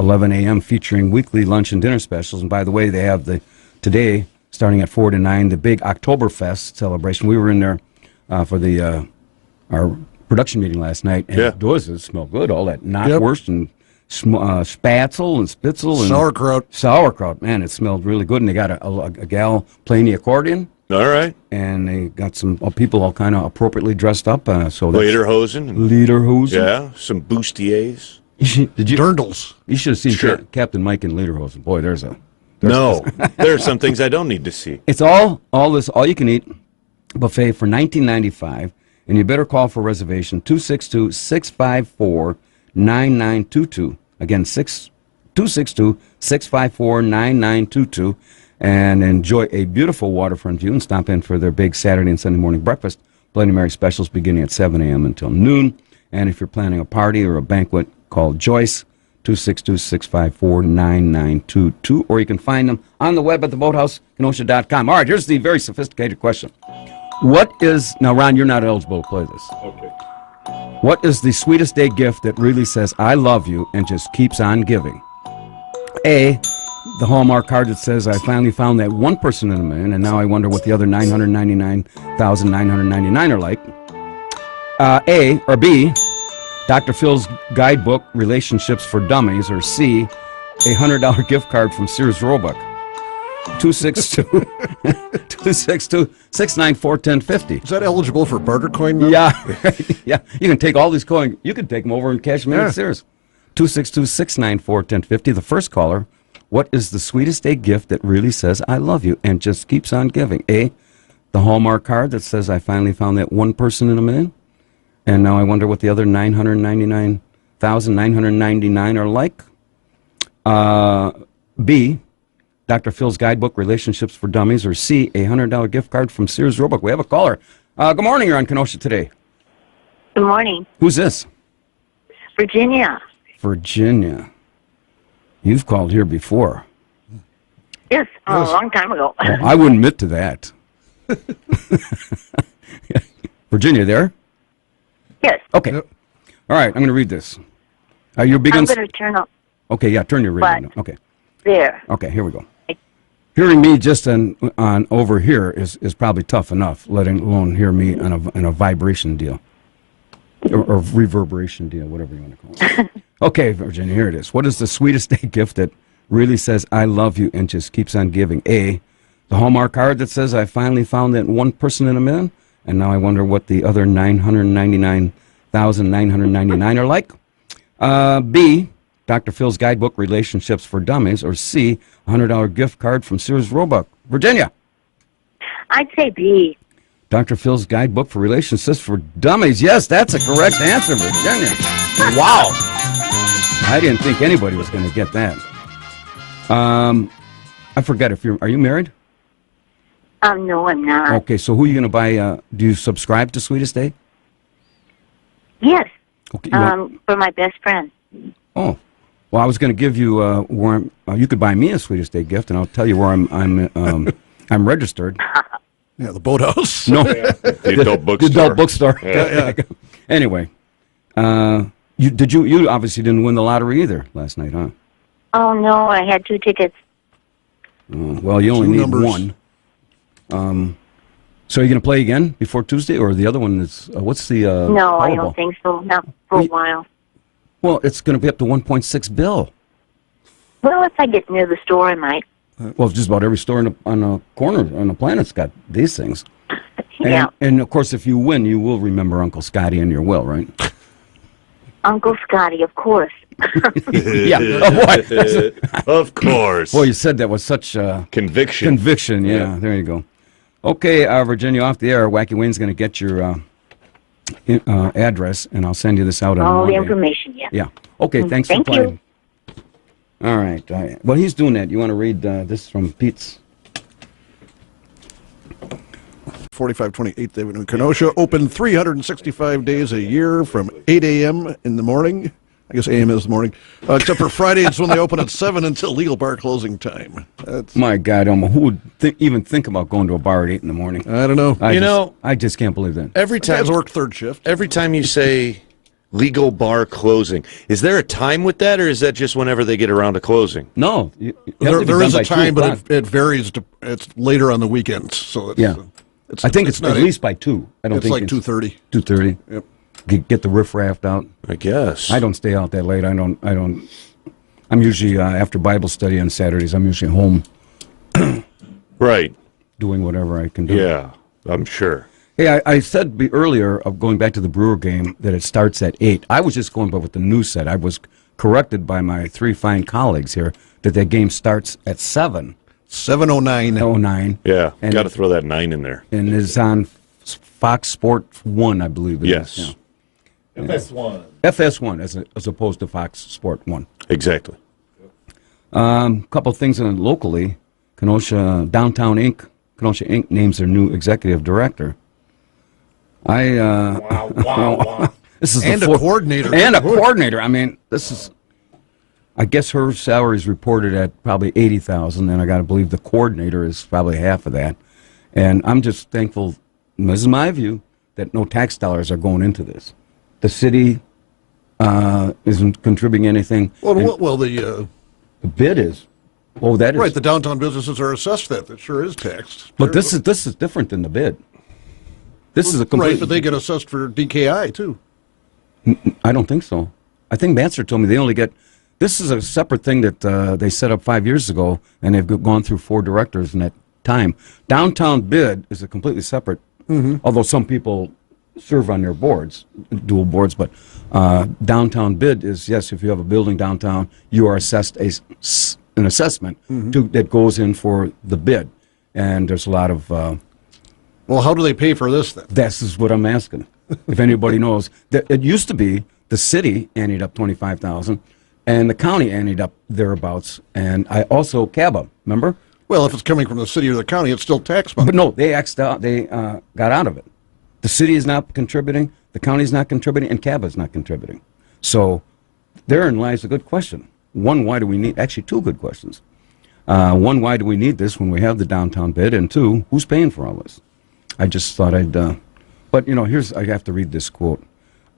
11 a.m., featuring weekly lunch and dinner specials. And by the way, they have today starting at 4 to 9. The big Oktoberfest celebration. We were in there for our production meeting last night, and Yeah. it smelled good. All that knockwurst and spatzel and spitzel and Sauerkraut. Sauerkraut, man, it smelled really good. And they got a gal playing the accordion, All right. and they got some people all kind of appropriately dressed up. So that's Lederhosen. and- Lederhosen. Yeah. Some bustiers. Did you? Dirndls. You should have seen Sure. Captain Mike in Lederhosen. Boy, No. There are some things I don't need to see. it's all you can eat buffet for $19.95, and you better call for reservation 262-654-9922. Again, 262-654-9922, and enjoy a beautiful waterfront view and stop in for their big Saturday and Sunday morning breakfast. Bloody Mary specials beginning at 7 a.m. until noon. And if you're planning a party or a banquet, call Joyce, 262-654-9922, or you can find them on the web at theboathouse.kenosha.com. All right, here's the very sophisticated question. Now, Ron, you're not eligible to play this. Okay. What is the sweetest day gift that really says, I love you, and just keeps on giving? A, the Hallmark card that says, I finally found that one person in a million, and now I wonder what the other 999,999 are like. A, or B, Dr. Phil's guidebook, Relationships for Dummies, or C, a $100 gift card from Sears Roebuck. 262-694-1050. Is that eligible for barter coin now? Yeah, yeah. You can take all these coins. You can take them over and cash them in at Sears. 262-694-1050. The first caller. What is the sweetest day gift that really says I love you and just keeps on giving? A, the Hallmark card that says I finally found that one person in a million, and now I wonder what the other 999,999 are like. B, Dr. Phil's guidebook, Relationships for Dummies, or C, a $100 gift card from Sears Roebuck. We have a caller. Good morning. You're on Kenosha Today. Good morning. Who's this? Virginia. Virginia. You've called here before. Yes, a long time ago. Well, I wouldn't admit to that. Virginia, there? Yes. Okay. All right, I'm going to read this. You're big I'm on... going to turn up Okay, yeah, turn your radio. But- Okay. there. Okay, here we go. Hearing me just on over here is probably tough enough, letting alone hear me on a vibration deal. Or reverberation deal, whatever you want to call it. Okay, Virginia, here it is. What is the sweetest day gift that really says I love you and just keeps on giving? A, the Hallmark card that says I finally found that one person in a million, and now I wonder what the other 999,999 are like. B, Dr. Phil's guidebook, Relationships for Dummies, or C, a $100 gift card from Sears Roebuck. Virginia. I'd say B. Dr. Phil's guidebook for Relationships for Dummies. Yes, that's a correct answer, Virginia. Wow. I didn't think anybody was going to get that. I forget are you married? No, I'm not. Okay, so who are you going to buy? Do you subscribe to Sweetest Day? Yes. Okay. For my best friend. Oh, well, I was going to give you where you could buy me a Sweetest Day gift, and I'll tell you where I'm registered. Yeah, the boathouse. No, The adult bookstore. the adult bookstore. Yeah. Anyway, you obviously didn't win the lottery either last night, huh? Oh, no, I had 2 tickets. Well, you only Two need numbers. one. So you're going to play again before Tuesday, or the other one is what's the? No, I Powerball? don't think so. Not for a while. Well, it's going to be up to 1.6 bill. Well, if I get near the store, I might. Well, just about every store on a corner on the planet's got these things. Yeah. And of course, if you win, you will remember Uncle Scotty in your will, right? Uncle Scotty, of course. Yeah. Oh, boy. Of course. Boy, you said that with such Conviction. conviction. Yeah, there you go. Okay, Virginia, off the air. Wacky Wayne's going to get your address, and I'll send you this out on All the Monday. information, yeah. Yeah. Okay, thanks Thank for you. playing. All right. Well, he's doing that. You want to read this from Pete's? 4520 8th Avenue, Kenosha. Open 365 days a year from 8 a.m. in the morning. I guess a.m. is the morning. Except for Fridays when they open at 7 until legal bar closing time. My God, Elmo, who would even think about going to a bar at 8 in the morning? I don't know. I just can't believe that. Every time Guys work third shift. Every time you say Legal bar closing. Is there a time with that, or is that just whenever they get around to closing? No. There is a time, but it varies. It's later on the weekends. So it's, I think it's not at least by 2. I don't it's think like it's 2:30. 2:30. Yep. Get the riffraff out. I guess. I don't stay out that late. I don't. I'm usually after Bible study on Saturdays. I'm usually home. Right. Doing whatever I can do. Yeah, I'm sure. Hey, I said earlier, of going back to the Brewer game, that it starts at 8. I was just going by what the news said. I was corrected by my 3 fine colleagues here that game starts at 7. 7:09. 09. Yeah, And got to throw that 9 in there. And is on Fox Sports 1, I believe it Yes. is. Yeah. FS1. FS1 as opposed to Fox Sport 1. Exactly. Couple of things locally. Kenosha Downtown Inc. Kenosha Inc. names their new executive director. Wow. This is And a coordinator. And a coordinator. I mean, this is. I guess her salary is reported at probably $80,000, and I got to believe the coordinator is probably half of that. And I'm just thankful. This is my view that no tax dollars are going into this. The city isn't contributing anything. Well, the bid is. Oh, that is right. The downtown businesses are assessed that. That sure is taxed. But this is different than the bid. This is a complete. Right, but they get assessed for DKI too. I don't think so. I think Manser told me they only get. This is a separate thing that they set up 5 years ago, and they've gone through 4 directors in that time. Downtown bid is a completely separate. Although some people serve on their boards, dual boards, but downtown bid is yes. If you have a building downtown, you are assessed an assessment that goes in for the bid, and there's a lot of. Well, how do they pay for this then? This is what I'm asking. If anybody knows, it used to be the city anteed up $25,000, and the county anteed up thereabouts, and I also CABA. Remember? Well, if it's coming from the city or the county, it's still tax money. But no, they got out of it. The city is not contributing, the county is not contributing, and CABA is not contributing. So therein lies a good question. One, why do we need? Actually, 2 good questions. One, why do we need this when we have the downtown bid? And 2, who's paying for all this? I just thought I'd. But I have to read this quote.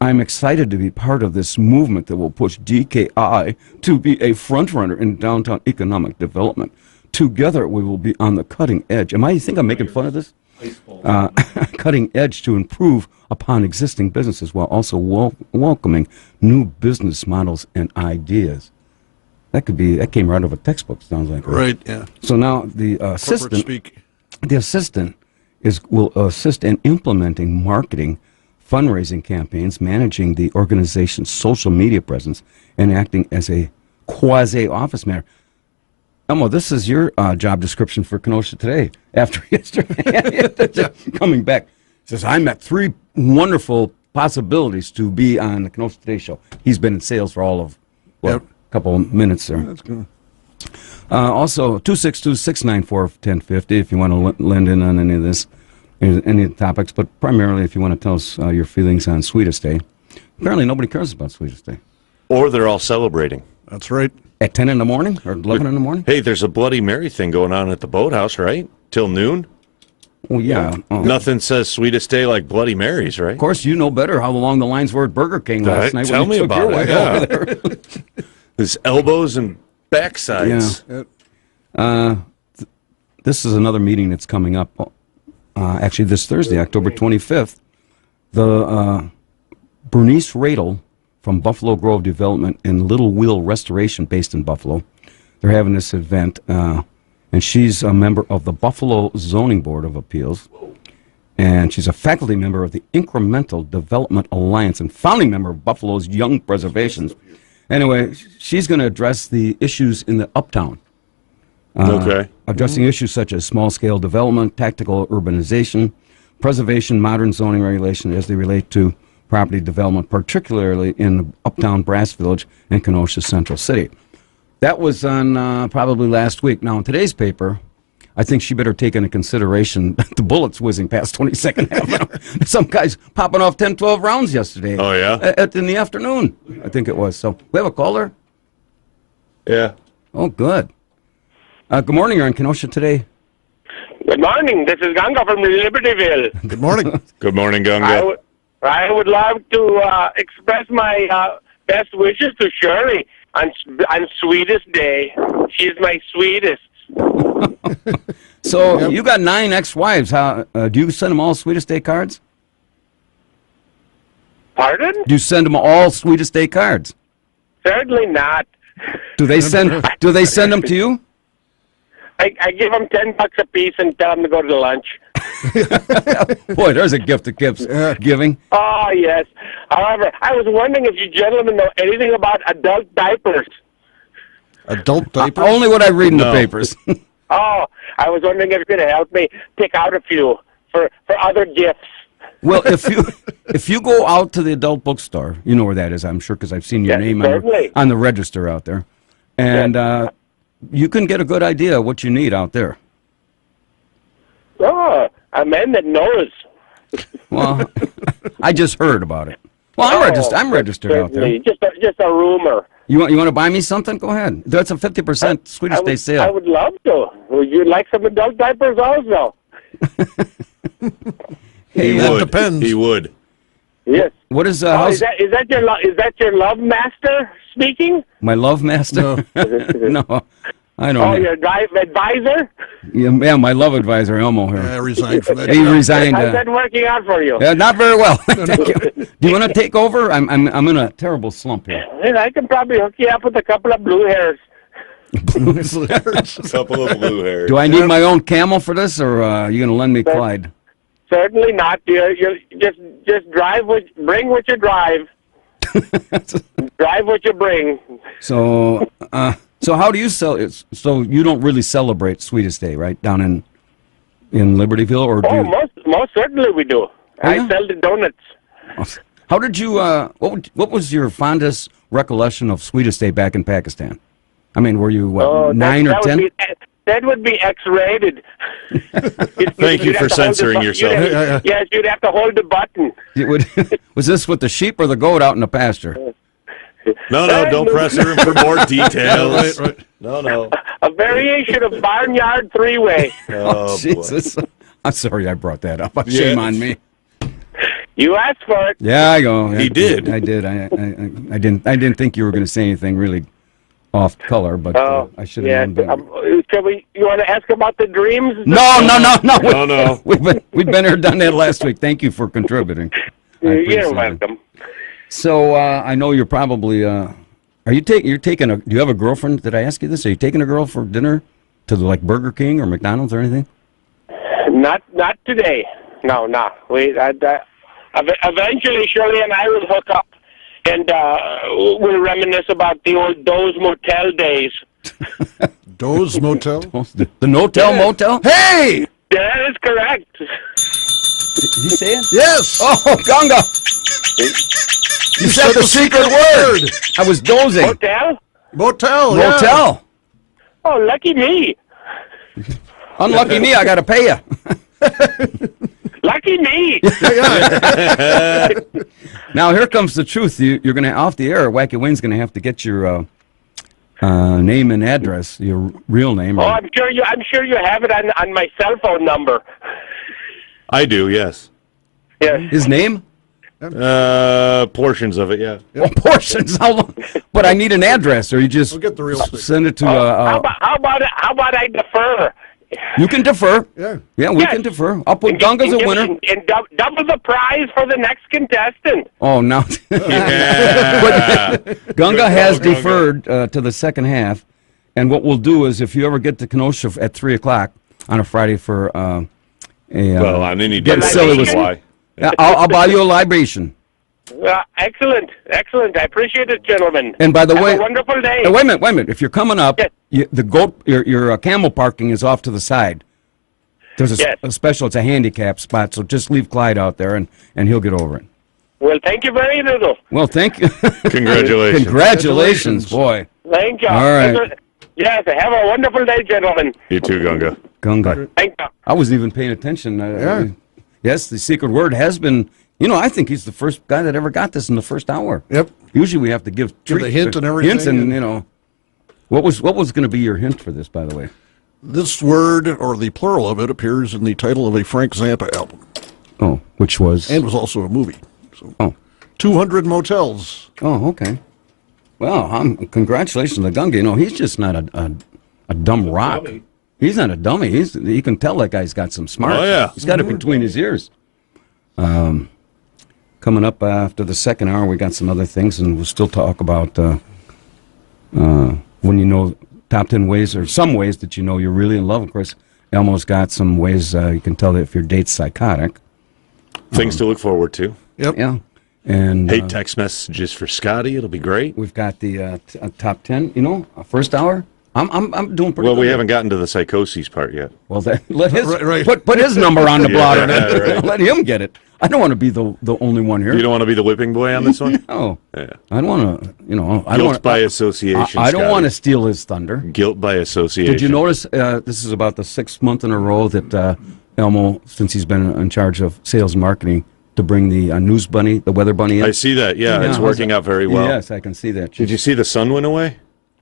I'm excited to be part of this movement that will push DKI to be a frontrunner in downtown economic development. Together, we will be on the cutting edge. You think I'm making fun of this? Cutting edge to improve upon existing businesses while also welcoming new business models and ideas. That came right out of a textbook, sounds like. Right, yeah. So now the assistant will assist in implementing marketing, fundraising campaigns, managing the organization's social media presence, and acting as a quasi-office manager. Elmo, this is your job description for Kenosha Today after yesterday. Coming back. Says, I met 3 wonderful possibilities to be on the Kenosha Today show. He's been in sales for all of a couple of minutes there. That's good. Also, 262-694-1050 if you want to lend in on any of this, any of the topics, but primarily if you want to tell us your feelings on Sweetest Day. Apparently nobody cares about Sweetest Day. Or they're all celebrating. That's right. At 10 in the morning or 11 in the morning? Hey, there's a Bloody Mary thing going on at the boathouse, right? Till noon? Oh, yeah. Oh. Nothing says Sweetest Day like Bloody Marys, right? Of course, you know better how long the lines were at Burger King last night. Tell when you me took your about it. wife over there. His elbows and backsides. Yeah. This is another meeting that's coming up. Actually, this Thursday, October 25th. The Bernice Radel from Buffalo Grove Development and Little Wheel Restoration, based in Buffalo. They're having this event, and she's a member of the Buffalo Zoning Board of Appeals, and she's a faculty member of the Incremental Development Alliance and founding member of Buffalo's Young Preservations. Anyway, she's going to address the issues in the uptown. Addressing issues such as small-scale development, tactical urbanization, preservation, modern zoning regulation as they relate to property development, particularly in the uptown Brass Village and Kenosha Central City. That was on probably last week. Now, in today's paper, I think she better take into consideration the bullets whizzing past 22nd Avenue. Some guys popping off 10, 12 rounds yesterday. Oh, yeah? In the afternoon, I think it was. So, we have a caller? Yeah. Oh, good. Good morning. You're on Kenosha Today. Good morning. This is Ganga from Libertyville. Good morning. Good morning, Gunga. I would love to express my best wishes to Shirley on sweetest day. She's my sweetest. So you got 9 ex-wives. How do you send them all Sweetest Day cards? Pardon? Do you send them all Sweetest Day cards? Certainly not. Do they send? Do they send them to you? I give them $10 a piece and tell them to go to lunch. Boy, there's a gift that keeps giving. Oh, yes. However, I was wondering if you gentlemen know anything about adult diapers. Adult diapers? Only what I read in the papers. Oh, I was wondering if you could help me pick out a few for other gifts. Well, if you go out to the adult bookstore, you know where that is, I'm sure, because I've seen your name on the register out there, and you can get a good idea of what you need out there. Oh, a man that knows. Well, I just heard about it. Well, I'm registered out there. Just a rumor. You want to buy me something? Go ahead. That's a 50% Swedish Day sale. I would love to. Would you like some adult diapers also? That depends. He would. Yes. What is is that your love master speaking? My love master? No, I don't. Oh, your advisor? Yeah, my love advisor Elmo here. I resigned from that. He resigned. How's that working out for you? Not very well. Thank you. Do you want to take over? I'm in a terrible slump here. I can probably hook you up with a couple of blue hairs. A couple of blue hairs. Do I need my own camel for this, or are you going to lend me Clyde? Certainly not. You just drive bring what you drive. Drive what you bring. So how do you sell it? So you don't really celebrate Sweetest Day, right, down in Libertyville, or do you? Most certainly we do. I sell the donuts. How did you? What was your fondest recollection of Sweetest Day back in Pakistan? I mean, were you 9 or 10? That would be X-rated. Thank you for censoring yourself. Yes, you'd have to hold the button. Was this with the sheep or the goat out in the pasture? No, don't press her for more details. Right. No. A variation of barnyard three-way. Oh, Jesus. boy. I'm sorry I brought that up. Shame on me. You asked for it. Yeah, I go. He did. I did. I didn't think you were going to say anything really off color, but I should have known better. You want to ask about the dreams? No. We've been here, done that last week. Thank you for contributing. You're welcome. So I know you're probably. You're taking a? Do you have a girlfriend? Did I ask you this? Are you taking a girl for dinner to like Burger King or McDonald's or anything? Not today. No. Eventually, Shirley and I will hook up. And we'll reminisce about the old Doe's Motel days. Doe's Motel? The No-Tell Motel? Hey! That is correct. Did you say it? Yes! Oh, Ganga! You said the secret word! I was dozing. Motel? Motel, Motel! Oh, lucky me. Unlucky me, I gotta pay you. Lucky me. Now here comes the truth. You're gonna off the air. Wacky Wayne's gonna have to get your name and address, your real name. Oh, I'm sure you have it on my cell phone number. I do, yes. Yes. His name? Portions of it, yeah. Oh, portions. How long? But I need an address, or you just We'll get the real thing. send it to. How about I defer? You can defer. Yeah, we can defer. I'll put Ganga as a winner. And double the prize for the next contestant. Oh, no. Yeah. But Ganga has deferred to the second half. And what we'll do is if you ever get to Kenosha at 3 o'clock on a Friday for on any day. get silly with why. I'll buy you a libation. Excellent. I appreciate it, gentlemen. And by the way, have a wonderful day. Wait a minute. If you're coming up, Yes. the goat, your camel parking is off to the side. There's a special. It's a handicap spot, so just leave Clyde out there, and he'll get over it. Well, thank you very little. Well, thank you. Congratulations. Congratulations, boy. Thank you. All right. Yes, have a wonderful day, gentlemen. You too, Gunga. Gunga. Thank you. I wasn't even paying attention. Yes, the secret word has been. I think he's the first guy that ever got this in the first hour. Yep. Usually we have to give the hint and everything. Hints and what was going to be your hint for this, by the way? This word, or the plural of it, appears in the title of a Frank Zappa album. Oh, which was? And was also a movie. So 200 motels. Oh, okay. Well, congratulations to Gunga. You know, he's just not a dumb rock. He's not a dummy. You can tell that guy's got some smarts. Oh, yeah. He's got it between his ears. Coming up after the second hour, we got some other things, and we'll still talk about when you know top 10 ways, or some ways that you know you're really in love. Of course, Elmo's got some ways you can tell that if your date's psychotic. Things to look forward to. Yep. Yeah. And Hey, text messages for Scotty. It'll be great. we've got the top 10, you know, first hour. I'm doing pretty Well, good. we haven't gotten to the psychoses part yet. Well, let his Right. Put his number on the blotter. right. Let him get it. I don't want to be the only one here. You don't want to be the whipping boy on this one? No, Yeah. I don't want to. You know, I don't Guilt want. by association. I don't Scotty. want to steal his thunder. Guilt by association. Did you notice? This is about the 6th month in a row that Elmo, since he's been in charge of sales and marketing, to bring the news bunny, the weather bunny in. I see that. Yeah, it's how's working that? out very well. Yes, I can see that. Did you see the sun went away?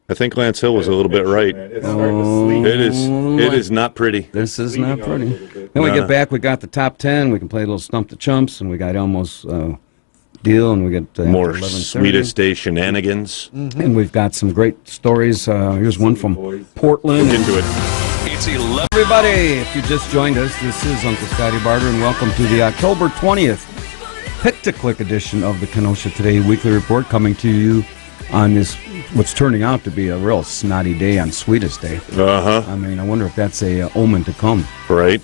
I think Lance Hill was a little bit right. It's starting to sleep. It is not pretty. This is not Sleeping on it a pretty. little bit. Then we No, get no. back. We got the top 10. We can play a little stump the chumps, and we got Elmo's deal, and we get More after 11:30. sweetest day shenanigans. And we've got some great stories. Here's one from Portland. Into it. It's 11. Everybody, if you just joined us, this is Uncle Scotty Barter, and welcome to the October 20th pick-to-click edition of the Kenosha Today Weekly Report, coming to you on this, what's turning out to be a real snotty day on Sweetest Day. Uh-huh. I mean, I wonder if that's a omen to come. Right.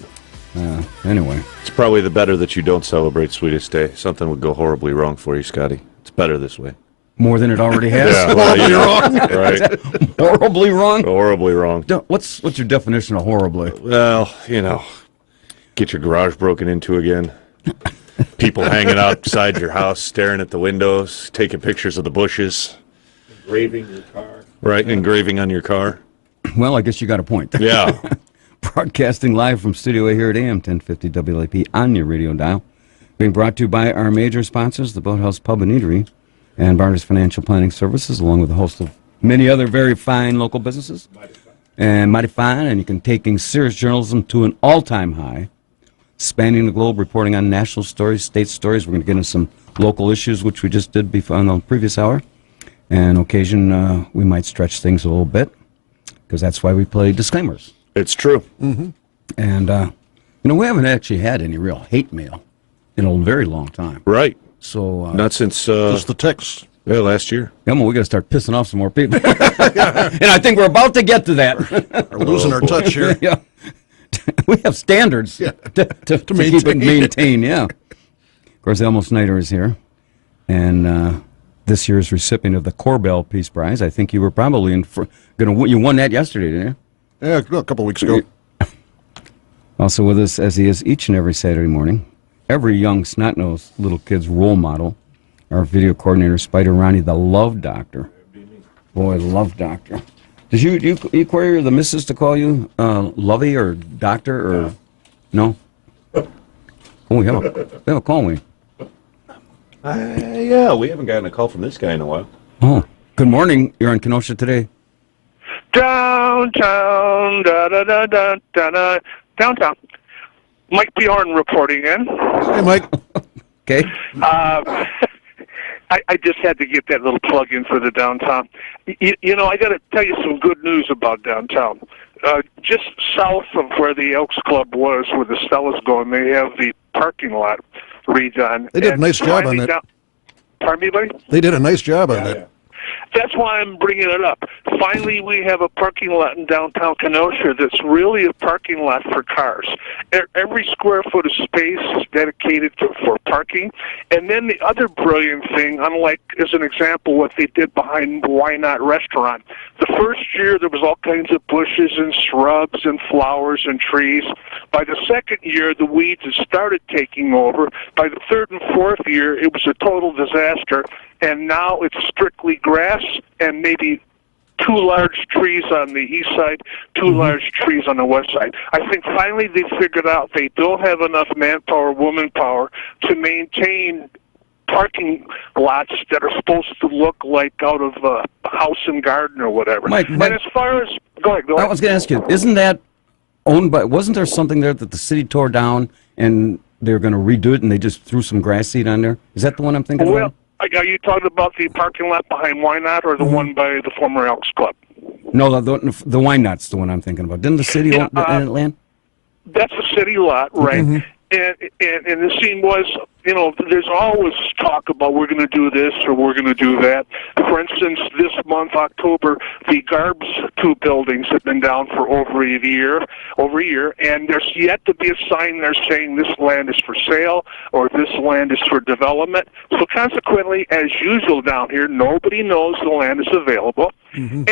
Anyway. It's probably the better that you don't celebrate Sweetest Day. Something would go horribly wrong for you, Scotty. It's better this way. More than it already has? well, you know, right. Horribly wrong? Horribly wrong. What's your definition of horribly? Well, you know, get your garage broken into again. People hanging outside your house, staring at the windows, taking pictures of the bushes. Engraving your car. Right, engraving on your car. Well, I guess you got a point. Yeah. Broadcasting live from Studio A here at AM 1050 WLAP on your radio dial. Being brought to you by our major sponsors, the Boathouse Pub and Eatery and Barter's Financial Planning Services, along with a host of many other very fine local businesses. And mighty fine, and you can taking serious journalism to an all-time high, spanning the globe, reporting on national stories, state stories. We're going to get into some local issues, which we just did before on the previous hour. And on occasion, we might stretch things a little bit, because that's why we play disclaimers. It's true. Mm-hmm. And, we haven't actually had any real hate mail in a very long time. Right. So Not since Just the text. last year. Elmo, we got to start pissing off some more people. And I think we're about to get to that. We're losing our touch here. Yeah. We have standards to keep it maintained, yeah. Of course, Elmo Snyder is here. And this year's recipient of the Corbell Peace Prize. I think you were probably you won that yesterday, didn't you? Yeah, a couple weeks ago. Also with us, as he is each and every Saturday morning, every young snot-nosed little kid's role model, our video coordinator, Spider Ronnie, the Love Doctor. Boy, Love Doctor. Did you query the missus to call you Lovey or Doctor or no? Oh, we have a call, we. Yeah, we haven't gotten a call from this guy in a while. Oh, good morning. You're on Kenosha Today. Downtown, da-da-da-da-da-da, downtown. Mike Bjorn reporting in. Hey, Mike. Okay. I just had to get that little plug in for the downtown. You know, I got to tell you some good news about downtown. Just south of where the Elks Club was, where the Stella's going, they have the parking lot redone. They did a nice job on that. Pardon me, buddy? They did a nice job on that. That's why I'm bringing it up. Finally, we have a parking lot in downtown Kenosha that's really a parking lot for cars. Every square foot of space is dedicated for parking. And then the other brilliant thing, unlike, as an example, what they did behind Why Not Restaurant. The first year, there was all kinds of bushes and shrubs and flowers and trees. By the second year, the weeds had started taking over. By the third and fourth year, it was a total disaster. And now it's strictly grass and maybe 2 large trees on the east side, 2 large trees on the west side. I think finally they figured out they don't have enough manpower, woman power, to maintain parking lots that are supposed to look like out of a house and garden or whatever. Mike, and as far as... Go ahead. I was going to ask you, isn't that owned by, wasn't there something there that the city tore down and they're going to redo it and they just threw some grass seed on there? Is that the one I'm thinking Well, of? are you talking about the parking lot behind Why Not or the one by the former Elks Club? No, the Wine Knot's the one I'm thinking about. Didn't the city own the land? That's a city lot, right? And the scene was, there's always talk about we're going to do this or we're going to do that. For instance, this month, October, the Garbs 2 buildings have been down for over a year, and there's yet to be a sign there saying this land is for sale or this land is for development. So consequently, as usual down here, nobody knows the land is available. And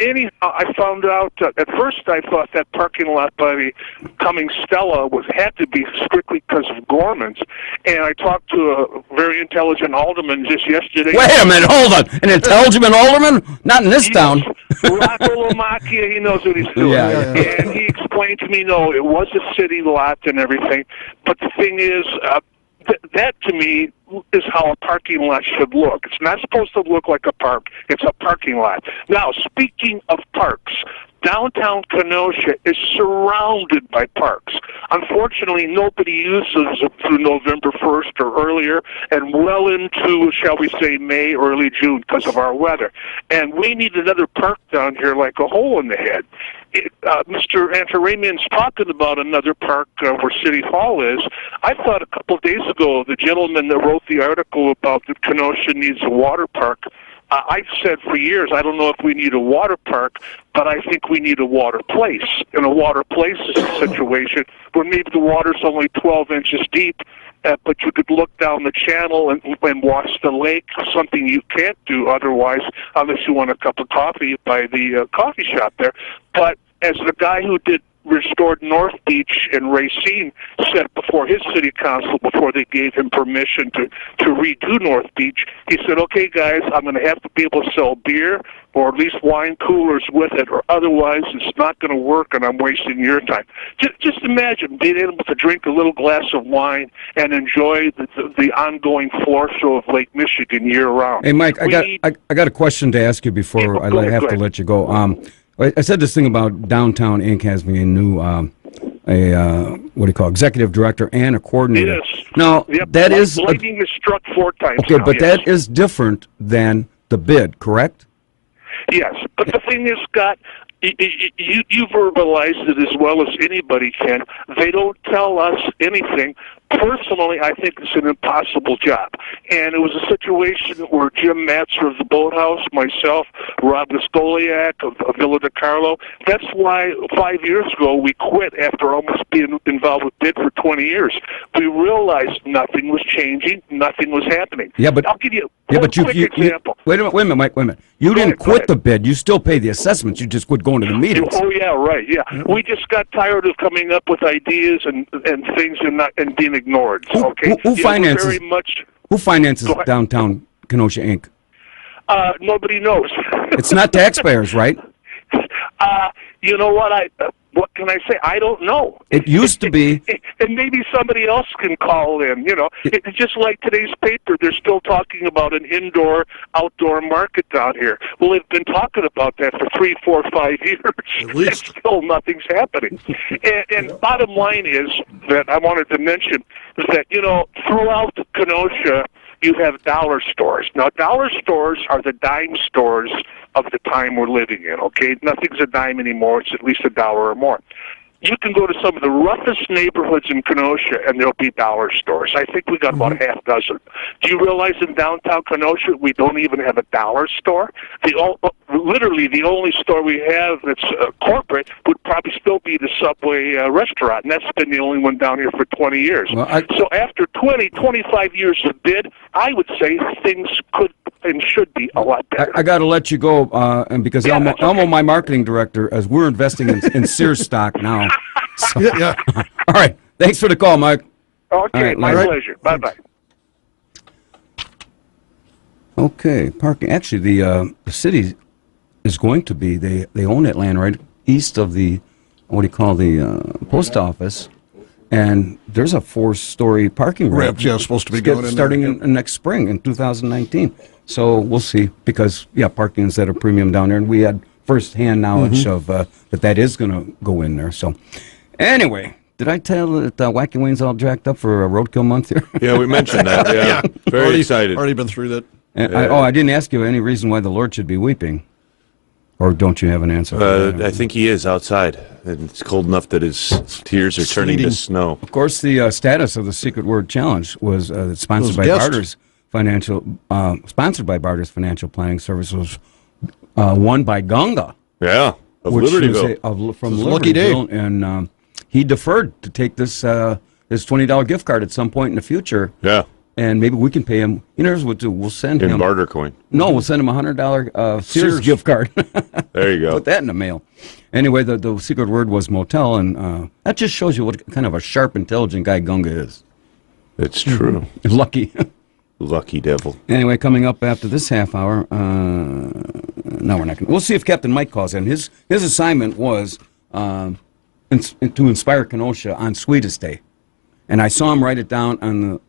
anyhow, I found out, at first I thought that parking lot by the Cumming Stella had to be strictly because of Gorman's, and I talked to a very intelligent alderman just yesterday. Wait a minute, hold on. An intelligent alderman? Not in this town. Rocco Lomacchia, he knows what he's doing. Yeah. And he explained to me, no, it was a city lot and everything, but the thing is, that to me is how a parking lot should look. It's not supposed to look like a park. It's a parking lot. Now, speaking of parks, downtown Kenosha is surrounded by parks. Unfortunately, nobody uses it through November 1st or earlier and well into, shall we say, May, early June because of our weather. And we need another park down here like a hole in the head. Mr. Antaramian's talking about another park where City Hall is. I thought a couple of days ago, the gentleman that wrote the article about that Kenosha needs a water park, I've said for years, I don't know if we need a water park, but I think we need a water place. And a water place is a situation where maybe the water's only 12 inches deep, but you could look down the channel and watch the lake, something you can't do otherwise unless you want a cup of coffee by the coffee shop there. But as the guy who did Restored North Beach in Racine said before his city council, before they gave him permission to redo North Beach, he said, okay, guys, I'm going to have to be able to sell beer or at least wine coolers with it, or otherwise it's not going to work and I'm wasting your time. Just imagine being able to drink a little glass of wine and enjoy the ongoing floor show of Lake Michigan year-round. Hey, Mike, I got a question to ask you before I have to let you go. I said this thing about Downtown Inc. has me a new, executive director and a coordinator. Yes. Now, that is... Lightning has struck 4 times. Okay, now, but yes. that is different than the bid, correct? Yes, but the thing is, Scott, you verbalized it as well as anybody can. They don't tell us anything. Personally, I think it's an impossible job. And it was a situation where Jim Matzer of the Boathouse, myself, Rob Gostoliak of Villa de Carlo, that's why 5 years ago we quit after almost being involved with bid for 20 years. We realized nothing was changing, nothing was happening. Yeah, but I'll give you yeah, one but you, quick you, example. Wait a minute, Mike, wait a minute. You didn't quit the bid. You still pay the assessments. You just quit going to the meetings. Oh, yeah, right, yeah. We just got tired of coming up with ideas and things and being ignored. Okay? Who finances? Who finances Go ahead. Downtown Kenosha Inc.? Nobody knows. It's not taxpayers, right? You know what? What can I say? I don't know. It used to be. And maybe somebody else can call in. It's just like today's paper. They're still talking about an indoor-outdoor market down here. Well, they've been talking about that for 3, 4, 5 years. At least. And still nothing's happening. And bottom line is that I wanted to mention is that, throughout Kenosha, you have dollar stores. Now, dollar stores are the dime stores of the time we're living in, okay? Nothing's a dime anymore. It's at least $1 or more. You can go to some of the roughest neighborhoods in Kenosha, and there'll be dollar stores. I think we got about a half dozen. Do you realize in downtown Kenosha we don't even have a dollar store? Literally, the only store we have that's corporate would probably still be the Subway restaurant, and that's been the only one down here for 20 years. Well, So after 25 years of bid, I would say things could and should be a lot better. I got to let you go, and because Elmo, my marketing director, as we're investing in Sears stock now. So, Yeah. All right. Thanks for the call, Mike. Okay, right, my Larry. pleasure. Bye-bye. Okay, parking. Actually, the city is going to be, they own that land right east of the, post office. And there's a 4-story parking ramp. Supposed to be going in starting there. in next spring in 2019. So we'll see, because, parking is at a premium down there. And we had first-hand knowledge of that is going to go in there. So Anyway, did I tell that Wacky Wayne's all jacked up for a roadkill month here? Yeah, we mentioned that. Yeah, very excited. Already been through that. I didn't ask you any reason why the Lord should be weeping. Or don't you have an answer? For that? I think he is outside, and it's cold enough that his tears are turning to snow. Of course, the status of the Secret Word Challenge was sponsored by Barter's sponsored by Barter's Financial Planning Services, won by Gunga. Yeah, of Libertyville. From lucky day. Libertyville, and he deferred to take this his $20 gift card at some point in the future. Yeah. And maybe we can pay him. You know, here's what we'll do. We'll send him in barter coin. No, we'll send him a $100 Sears gift card. There you go. Put that in the mail. Anyway, the secret word was motel, and that just shows you what kind of a sharp, intelligent guy Gunga is. It's true. Lucky. Lucky devil. Anyway, coming up after this half hour, no, we're not going to. We'll see if Captain Mike calls in. His assignment was to inspire Kenosha on Sweetest Day. And I saw him write it down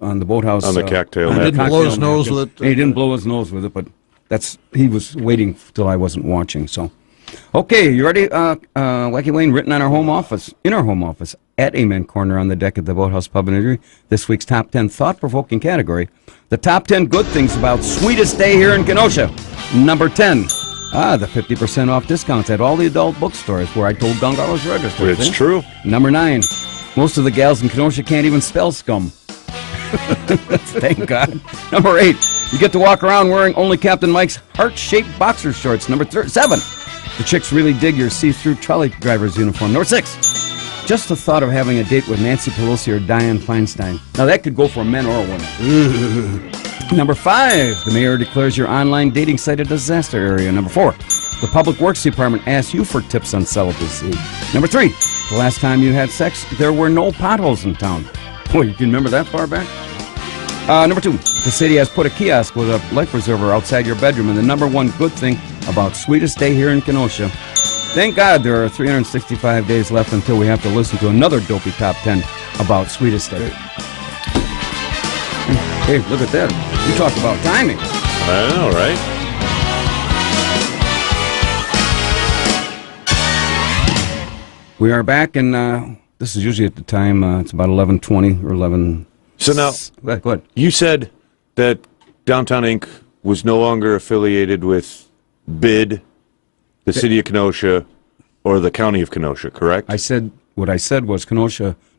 on the boathouse. On the cocktail napkin. He didn't blow his nose with it. He didn't blow his nose with it, but he was waiting till I wasn't watching. So, okay, you ready, Wacky Wayne? Written on in our home office, at Amen Corner on the deck of the Boathouse Pub and Eatery. This week's top 10 thought-provoking category: the top 10 good things about Sweetest Day here in Kenosha. Number 10. The 50% off discounts at all the adult bookstores where I told Gunga I was registered. It's true. Number 9. Most of the gals in Kenosha can't even spell scum. Thank God. Number 8. You get to walk around wearing only Captain Mike's heart-shaped boxer shorts. Number 7. The chicks really dig your see-through trolley driver's uniform. Number 6. Just the thought of having a date with Nancy Pelosi or Dianne Feinstein. Now that could go for men or women. Number 5. The mayor declares your online dating site a disaster area. Number 4. The Public Works Department asks you for tips on celibacy. Number 3. The last time you had sex, there were no potholes in town. Boy, you can remember that far back? Number 2. The city has put a kiosk with a life preserver outside your bedroom. And the number 1 good thing about Sweetest Day here in Kenosha. Thank God there are 365 days left until we have to listen to another dopey top 10 about Sweetest Day. Hey, look at that. You talk about timing. I know, right? We are back, and this is usually at the time, it's about 11:20 or 11. So now, go ahead. You said that Downtown Inc. was no longer affiliated with BID, the City of Kenosha, or the County of Kenosha, correct? What I said was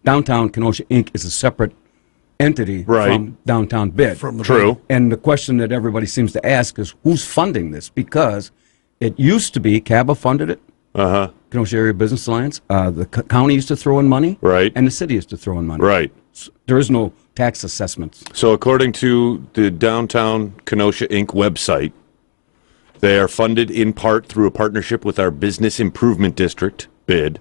Downtown Kenosha Inc. is a separate entity from Downtown BID. True. And the question that everybody seems to ask is, who's funding this? Because it used to be CABA funded it. Uh-huh. Kenosha Area Business Alliance. The county used to throw in money. Right. And the city used to throw in money. Right. So there is no tax assessments. So according to the Downtown Kenosha Inc. website, they are funded in part through a partnership with our Business Improvement District, BID,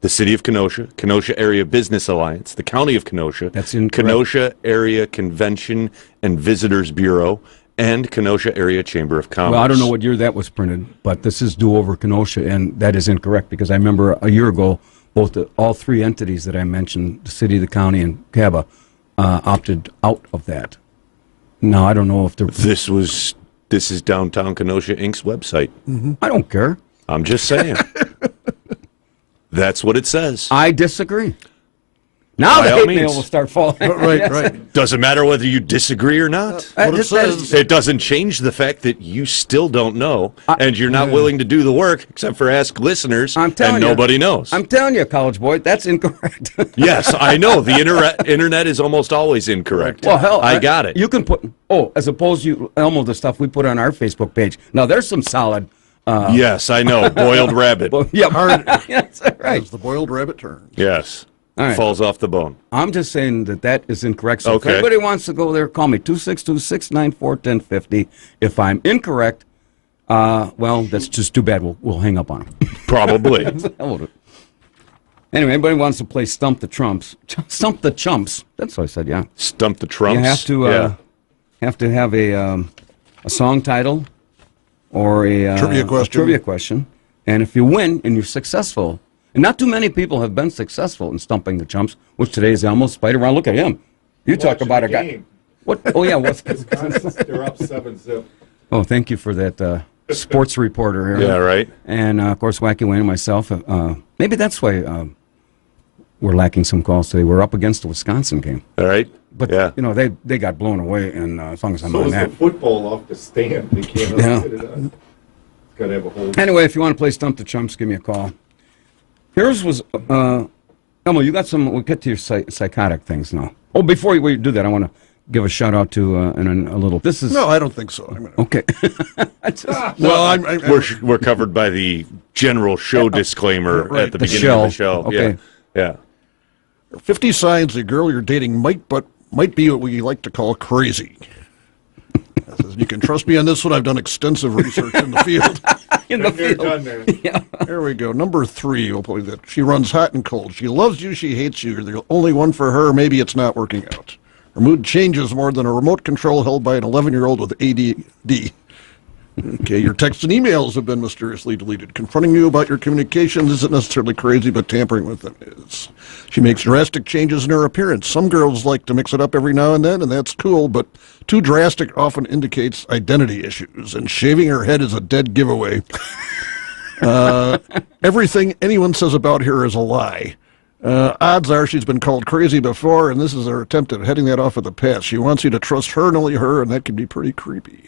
the City of Kenosha, Kenosha Area Business Alliance, the County of Kenosha, That's incorrect. Kenosha Area Convention and Visitors Bureau, and Kenosha Area Chamber of Commerce. Well, I don't know what year that was printed, but this is Do Over Kenosha, and that is incorrect because I remember a year ago, all three entities that I mentioned, the city, the county, and CABA, opted out of that. Now, I don't know if This is Downtown Kenosha Inc.'s website. Mm-hmm. I don't care. I'm just saying. That's what it says. I disagree. Now the hate mail will start falling. Right. Doesn't matter whether you disagree or not. It doesn't change the fact that you still don't know, and you're not willing to do the work except for ask listeners, and nobody knows. I'm telling you, college boy, that's incorrect. Yes, I know. The internet is almost always incorrect. Well, hell, I got it. You can put, as opposed to Elmo, the stuff we put on our Facebook page. Now, there's some solid. Yes, I know. Boiled rabbit. That's right. As the boiled rabbit turns. Yes. All right. Falls off the bone. I'm just saying that is incorrect. So if anybody wants to go there, call me 262-694-1050. If I'm incorrect, well, that's just too bad. We'll hang up on them. Probably. Anyway, anybody wants to play Stump the Trumps? Stump the Chumps. That's what I said. Yeah. Stump the Trumps. You have to have a song title or a trivia question, and if you win and you're successful. And not too many people have been successful in stumping the Chumps, which today is almost spider around. Look at him. You talk about a guy. What? Oh, yeah. What's they're up 7-0. Oh, thank you for that sports reporter here. Yeah, right. And, of course, Wacky Wayne and myself. Maybe that's why we're lacking some calls today. We're up against the Wisconsin game. All right. But, yeah. They got blown away, and as long as I'm So on is that. the football off the stand. They can't Yeah. get it on. It's got to have a hold. Anyway, if you want to play Stump the Chumps, give me a call. Here's was, Elmo, you got some, we'll get to your psychotic things now. Oh, before we do that, I want to give a shout out to a little, this is. No, I don't think so. Okay. We're covered by the general show disclaimer right. at the The beginning shell. of the show. Okay. Yeah. 50 signs a girl you're dating might be what we like to call crazy. You can trust me on this one. I've done extensive research in the field. In the They're field. done there. Yeah. There we go. Number 3, we'll play that. She runs hot and cold. She loves you, she hates you. You're the only one for her. Maybe it's not working out. Her mood changes more than a remote control held by an 11-year-old with ADD. Okay, your texts and emails have been mysteriously deleted. Confronting you about your communications isn't necessarily crazy, but tampering with them is. She makes drastic changes in her appearance. Some girls like to mix it up every now and then, and that's cool, but too drastic often indicates identity issues, and shaving her head is a dead giveaway. Everything anyone says about her is a lie. Odds are she's been called crazy before, and this is her attempt at heading that off at the pass. She wants you to trust her and only her, and that can be pretty creepy.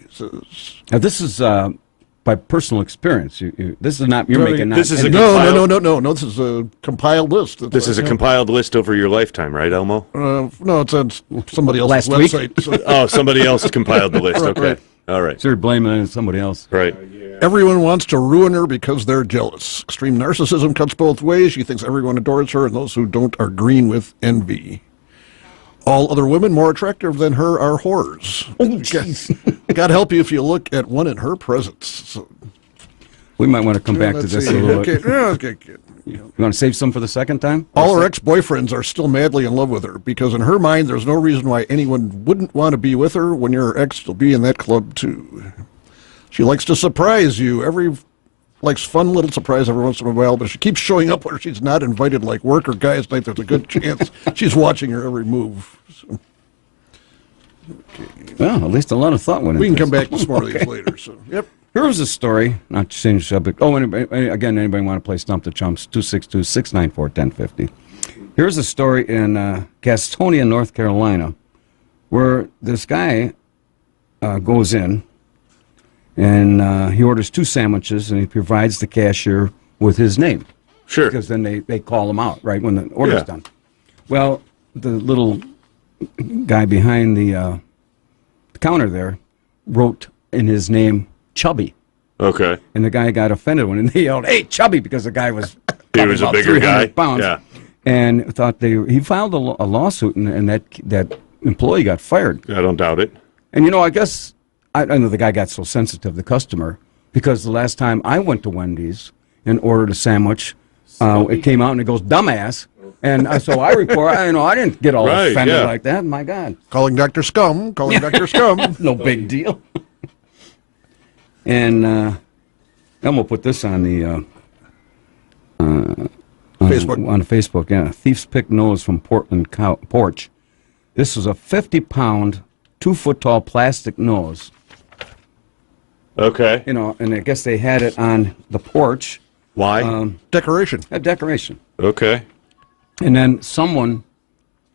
Now, this is by personal experience. This is not, you're making this is a No. This is a compiled list. This is a compiled list over your lifetime, right, Elmo? No, it's on somebody else's Last week? website. So. Oh, somebody else compiled the list. Okay. Right. All right. So you're blaming it on somebody else. Right. Everyone wants to ruin her because they're jealous. Extreme narcissism cuts both ways. She thinks everyone adores her, and those who don't are green with envy. All other women more attractive than her are whores. Oh, jeez. God help you if you look at one in her presence. So, We might want to come back to let's this see. a little Okay, bit. okay. You want to save some for the second time? All her ex-boyfriends are still madly in love with her because in her mind there's no reason why anyone wouldn't want to be with her. When you're her ex, you'll be in that club too. She likes to surprise you. Likes fun little surprise every once in a while, but if she keeps showing up where she's not invited, like work or guys' night, there's a good chance she's watching her every move. So, Well, at least a lot of thought went into we can this. come back to some more of these later. So, yep. Here was a story, not to change the subject. Oh, anybody want to play Stump the Chumps? 262-694-1050. Here's a story in Gastonia, North Carolina, where this guy goes in and he orders 2 sandwiches and he provides the cashier with his name. Sure. Because then they call him out, right, when the order's done. Well, the little guy behind the counter there wrote in his name Chubby. Okay. And the guy got offended when they yelled, "Hey, Chubby," because the guy was He was a about bigger 300 guy. pounds. Yeah. And thought he filed a lawsuit, and that employee got fired. I don't doubt it. And I guess I know the guy got so sensitive, the customer, because the last time I went to Wendy's and ordered a sandwich, it came out and it goes "dumbass," and so I report. I didn't get all offended like that. My God, Calling Dr. Scum. Dr. Scum. no big deal. And I'm gonna put this on the Facebook. On Facebook. Yeah, thief's pick nose from Portland porch. This was a 50-pound, 2-foot-tall plastic nose. Okay. And I guess they had it on the porch. Why? Decoration. A decoration. Okay. And then someone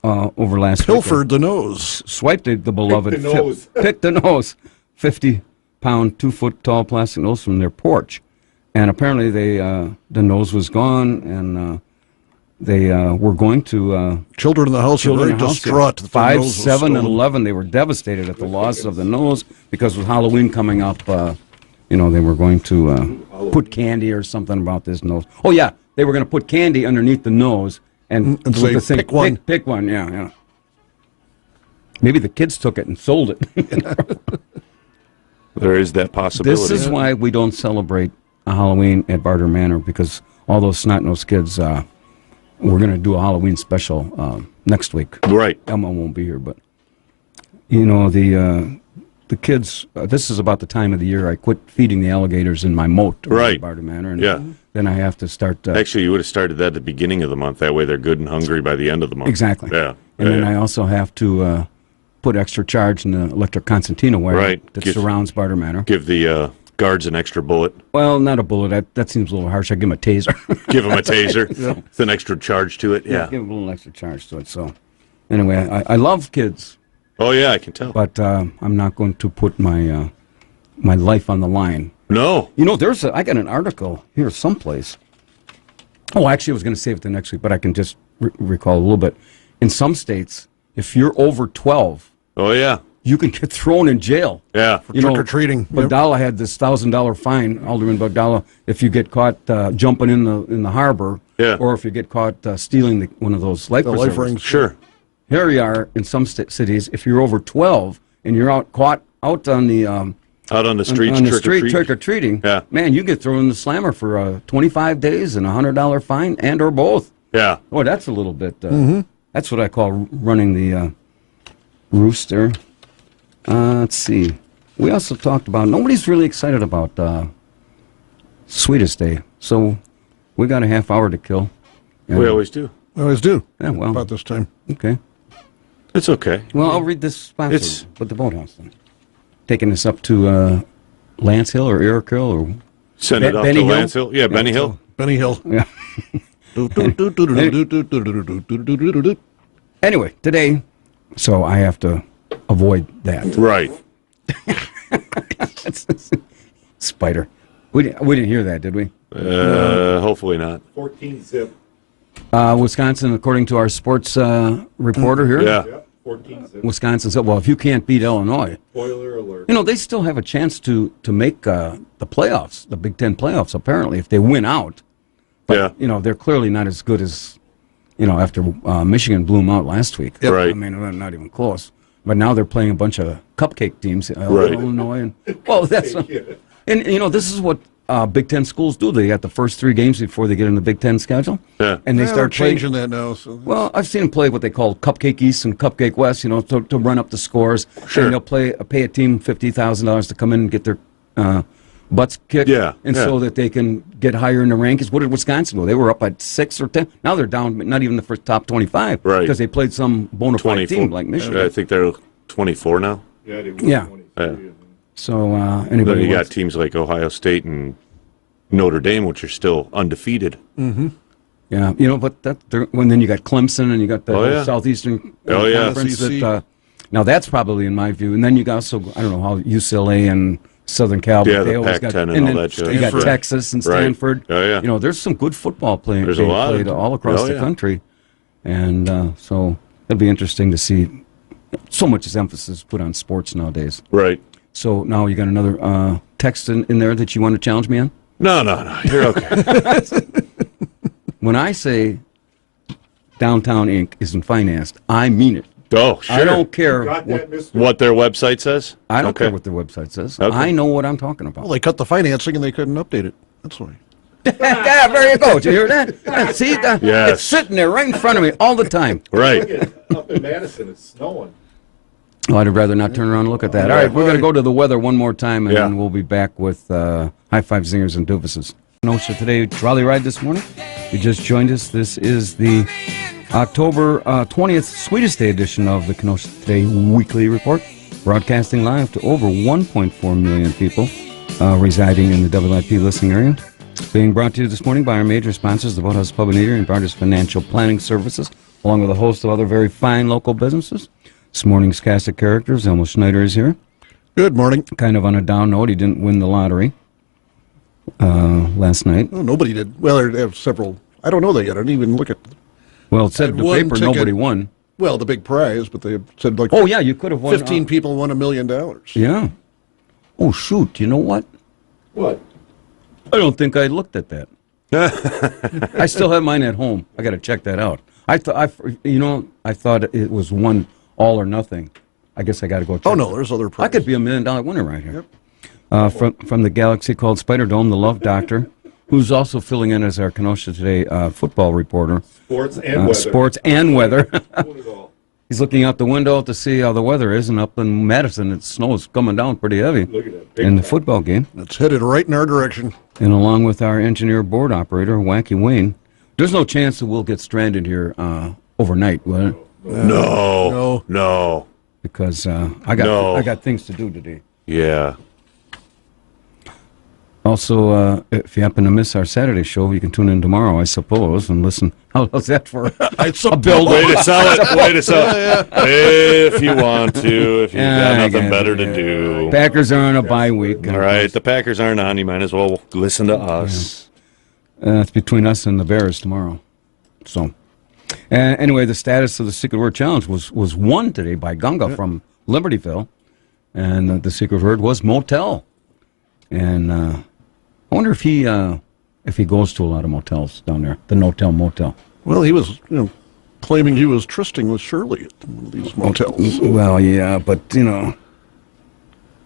over last Pilfered the nose. swiped the beloved the nose. picked the nose, 50-pound, 2-foot-tall plastic nose from their porch, and apparently the nose was gone, and they were going to Children in the house are very children in the house. distraught. that the 5, nose was 7, and stolen. 11. They were devastated at the loss of the nose because with Halloween coming up, they were going to put candy or something about this nose. Oh yeah, they were going to put candy underneath the nose and And with say, the thing, "Pick one." Pick one. Yeah. Maybe the kids took it and sold it. There is that possibility. This is why we don't celebrate a Halloween at Barter Manor, because all those snot-nosed kids, we're going to do a Halloween special next week. Right. Emma won't be here, but, the kids, this is about the time of the year I quit feeding the alligators in my moat Right. at Barter Manor, and Yeah. then I have to start... Actually, you would have started that at the beginning of the month. That way they're good and hungry by the end of the month. Exactly. Yeah. And then Yeah. I also have to put extra charge in the electric concertina wire Right. that surrounds Barter Manor. Give the guards an extra bullet. Well, not a bullet. That seems a little harsh. I give him a taser. Give him a taser. With an extra charge to it. Yeah. Give him a little extra charge to it. So, anyway, I love kids. Oh, yeah, I can tell. But I'm not going to put my my life on the line. No. You know, I got an article here someplace. Oh, actually, I was going to save it the next week, but I can just recall a little bit. In some states, if you're over 12, oh yeah, you can get thrown in jail. Yeah, for trick-or-treating. Bagdala had this $1,000 fine, Alderman Bagdala, if you get caught jumping in the harbor, or if you get caught stealing one of those life preservers. rings. Sure. Here you are in some cities. If you're over 12 and you're caught out on the out on the streets trick-or-treating, man, you get thrown in the slammer for 25 days and a $100 fine and or both. Yeah. Oh, that's a little bit. That's what I call running the rooster. Let's see. We also talked about nobody's really excited about Sweetest Day, so we got a half hour to kill. We always do. We always do. Yeah, well, about this time. Okay. It's okay. Well, I'll read this sponsor with the boathouse then. Taking this up to Lance Hill or Eric Hill or send it up to Lance Hill. Yeah, Benny Hill. Benny Hill. Yeah. Anyway, today, so I have to avoid that. Right. Spider. We didn't hear that, did we? Hopefully not. 14 zip. Wisconsin, according to our sports reporter here. Yeah. 14 zip. Wisconsin said, well, if you can't beat Illinois, Spoiler alert. you know, they still have a chance to make the playoffs, the Big Ten playoffs, apparently, if they win out. But, you know, they're clearly not as good as, you know, after Michigan blew them out last week. Yep. Right. I mean, they're not even close. But now they're playing a bunch of cupcake teams, Illinois. And, well, that's... And, you know, this is what Big Ten schools do. They got the first 3 games before they get in the Big Ten schedule. Yeah. And they start changing that now. So well, I've seen them play what they call Cupcake East and Cupcake West, you know, to run up the scores. Sure. And they'll pay a team $50,000 to come in and get their butts kicked. Yeah. And so that they can get higher in the rankings. What did Wisconsin do? They were up at 6 or 10. Now they're down, not even the first top 25. Right. Because they played some bona fide team like Michigan. I think they're 24 now. Yeah. They were Yeah. 23. So Then anybody you got wants- teams like Ohio State and Notre Dame, which are still undefeated. Mm-hmm. Yeah, you know, but then you got Clemson and you got the whole Southeastern Conference. That, now that's probably in my view. And then you got also, I don't know how UCLA and Southern Cal. Yeah, they the always Pac-10 got, and all then that jazz. You got Stanford. Texas and Right. Stanford. Oh, yeah. You know, there's some good football being There's a lot played of all across the country. And so it'll be interesting to see. So much is emphasis put on sports nowadays. Right. So now you got another text in there that you want to challenge me on? No. You're okay. When I say Downtown Inc. isn't financed, I mean it. Oh, sure. I don't care Got that, mister? what their website says? I don't care what their website says. Okay. I know what I'm talking about. well, they cut the financing and they couldn't update it. That's why. Yeah, there you go. Did you hear that? Yeah, see, Yes. it's sitting there right in front of me all the time. Right. Look at up in Madison, it's snowing. Oh, I'd rather not turn around and look at that. All right, we're going to go to the weather one more time, and then we'll be back with High Five Zingers and Doofuses. Kenosha today, trolley ride this morning. You just joined us. This is the October 20th Sweetest Day edition of the Kenosha Today Weekly Report, broadcasting live to over 1.4 million people residing in the WIP listening area. Being brought to you this morning by our major sponsors, the Boathouse Pub and Eatery and Barter's Financial Planning Services, along with a host of other very fine local businesses. This morning's cast of characters, Elmo Schneider is here. Good morning. Kind of on a down note, he didn't win the lottery last night. Oh, nobody did. Well, they have several. I don't know that yet. I didn't even look at. Well, it said in the one paper ticket. nobody won. Well, the big prize, but they said like. Oh, yeah, you could have won. 15 people won $1 million. Yeah. Oh, shoot. You know what? What? I don't think I looked at that. I still have mine at home. I got to check that out. I thought it was one all or nothing. I guess I got to go check. Oh no, there's other prizes. I could be $1 million winner right here. From the galaxy called Spider Dome, the Love Doctor, who's also filling in as our Kenosha Today football reporter. Sports and weather. Sports and weather. Doing it all. He's looking out the window to see how the weather is, and up in Madison, it snow's coming down pretty heavy. Look at that. Big In the time. football game. It's headed right in our direction. And along with our engineer board operator, Wacky Wayne, there's no chance that we'll get stranded here overnight, will it? No. Because I got things to do today. Yeah. Also, if you happen to miss our Saturday show, you can tune in tomorrow, I suppose, and listen. How's that for a build? Way to sell it. Way to sell it. If you want to, if you've got nothing better to do. Packers are on a bye week. All right, the Packers aren't on. You might as well listen to us. It's between us and the Bears tomorrow. So, anyway, the status of the Secret Word Challenge was won today by Gunga from Libertyville, and the secret word was motel. And I wonder if he goes to a lot of motels down there, the no-tell motel. Well, he was, claiming he was trysting with Shirley at one of these motels. Well, yeah, but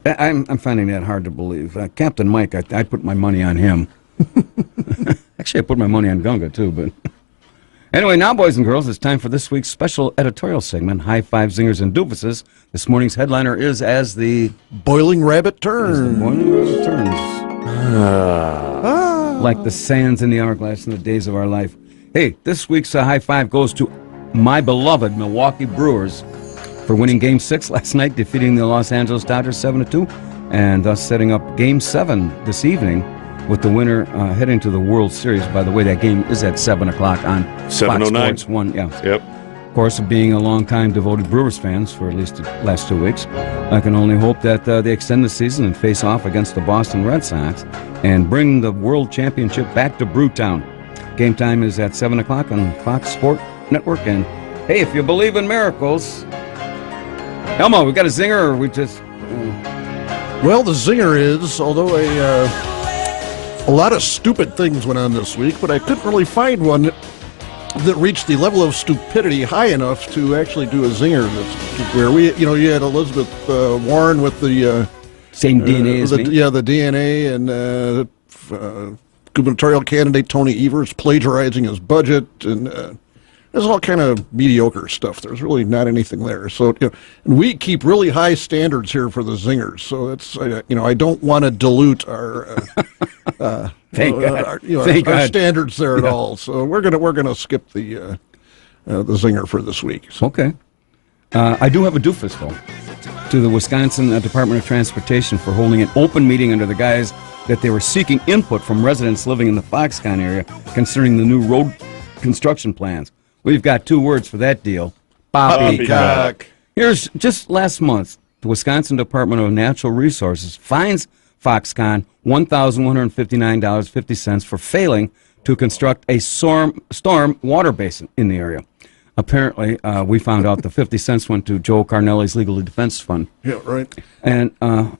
I'm finding that hard to believe. Captain Mike, I put my money on him. Actually, I put my money on Gunga too, but anyway, now, boys and girls, it's time for this week's special editorial segment, High Five Zingers and Doofuses. This morning's headliner is as the Boiling Rabbit Turns. Like the sands in the hourglass in the days of our life. Hey, this week's high five goes to my beloved Milwaukee Brewers for winning Game 6 last night, defeating the Los Angeles Dodgers 7-2, and thus setting up Game 7 this evening with the winner heading to the World Series. By the way, that game is at 7 o'clock on 7:09. Fox Sports 1. Yeah. Yep. Of course, being a long-time devoted Brewers fans for at least the last 2 weeks, I can only hope that they extend the season and face off against the Boston Red Sox and bring the World Championship back to Brewtown. Game time is at 7 o'clock on Fox Sport Network. And, hey, if you believe in miracles... Elmo, we got a zinger, or we just... Well, the zinger is, although a lot of stupid things went on this week, but I couldn't really find one that reached the level of stupidity high enough to actually do a zinger. That's where you had Elizabeth Warren with the same DNA as me. Yeah, the DNA, and gubernatorial candidate Tony Evers plagiarizing his budget, and there's all kind of mediocre stuff. There's really not anything there. So, and we keep really high standards here for the zingers. So it's, I don't want to dilute our, Thank God. Our standards there at all. So we're gonna skip the zinger for this week. So. Okay. I do have a doofus, though, to the Wisconsin Department of Transportation for holding an open meeting under the guise that they were seeking input from residents living in the Foxconn area concerning the new road construction plans. We've got 2 words for that deal. Poppycock. Here's just last month, the Wisconsin Department of Natural Resources fines Foxconn $1,159.50 for failing to construct a storm water basin in the area. Apparently, we found out the 50 cents went to Joe Carnelli's Legal Defense Fund. Yeah, right. And all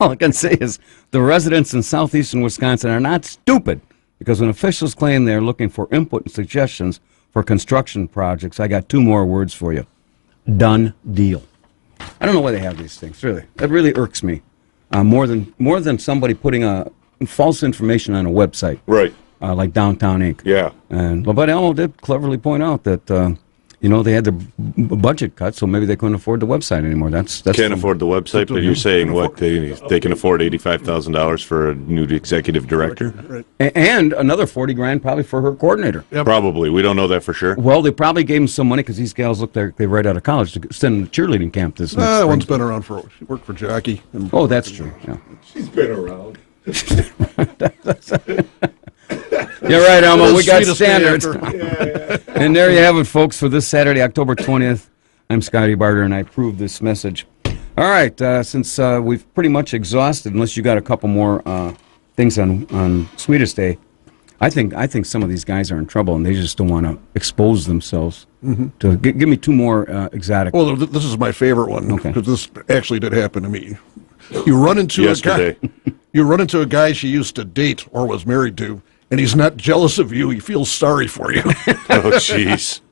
I can say is the residents in southeastern Wisconsin are not stupid, because when officials claim they're looking for input and suggestions for construction projects, I got 2 more words for you. Done deal. I don't know why they have these things, really. That really irks me. More than somebody putting false information on a website. Right. Like Downtown Inc. Yeah. But Elmo did cleverly point out that, they had their budget cut, so maybe they couldn't afford the website anymore. That's Can't afford the website, but you're saying what? They can afford $85,000 for a new executive director? Right. And another $40,000 probably for her coordinator. Yep. Probably. We don't know that for sure. Well, they probably gave him some money because these gals look like they're right out of college to send them to cheerleading camp this next That spring. one's been around for. She worked for Jackie. Oh, that's true. Yeah. She's been around. You're right, Elmo. We got Sweetest standards. day And there you have it, folks, for this Saturday, October 20th. I'm Scotty Barter, and I approve this message. All right, since we've pretty much exhausted, unless you got a couple more things on Sweetest Day, I think some of these guys are in trouble, and they just don't want to expose themselves. To give me 2 more exotic. Well, this is my favorite one, Okay. because this actually did happen to me. You run into Yesterday. a guy she used to date or was married to, and he's not jealous of you. He feels sorry for you. Oh, jeez.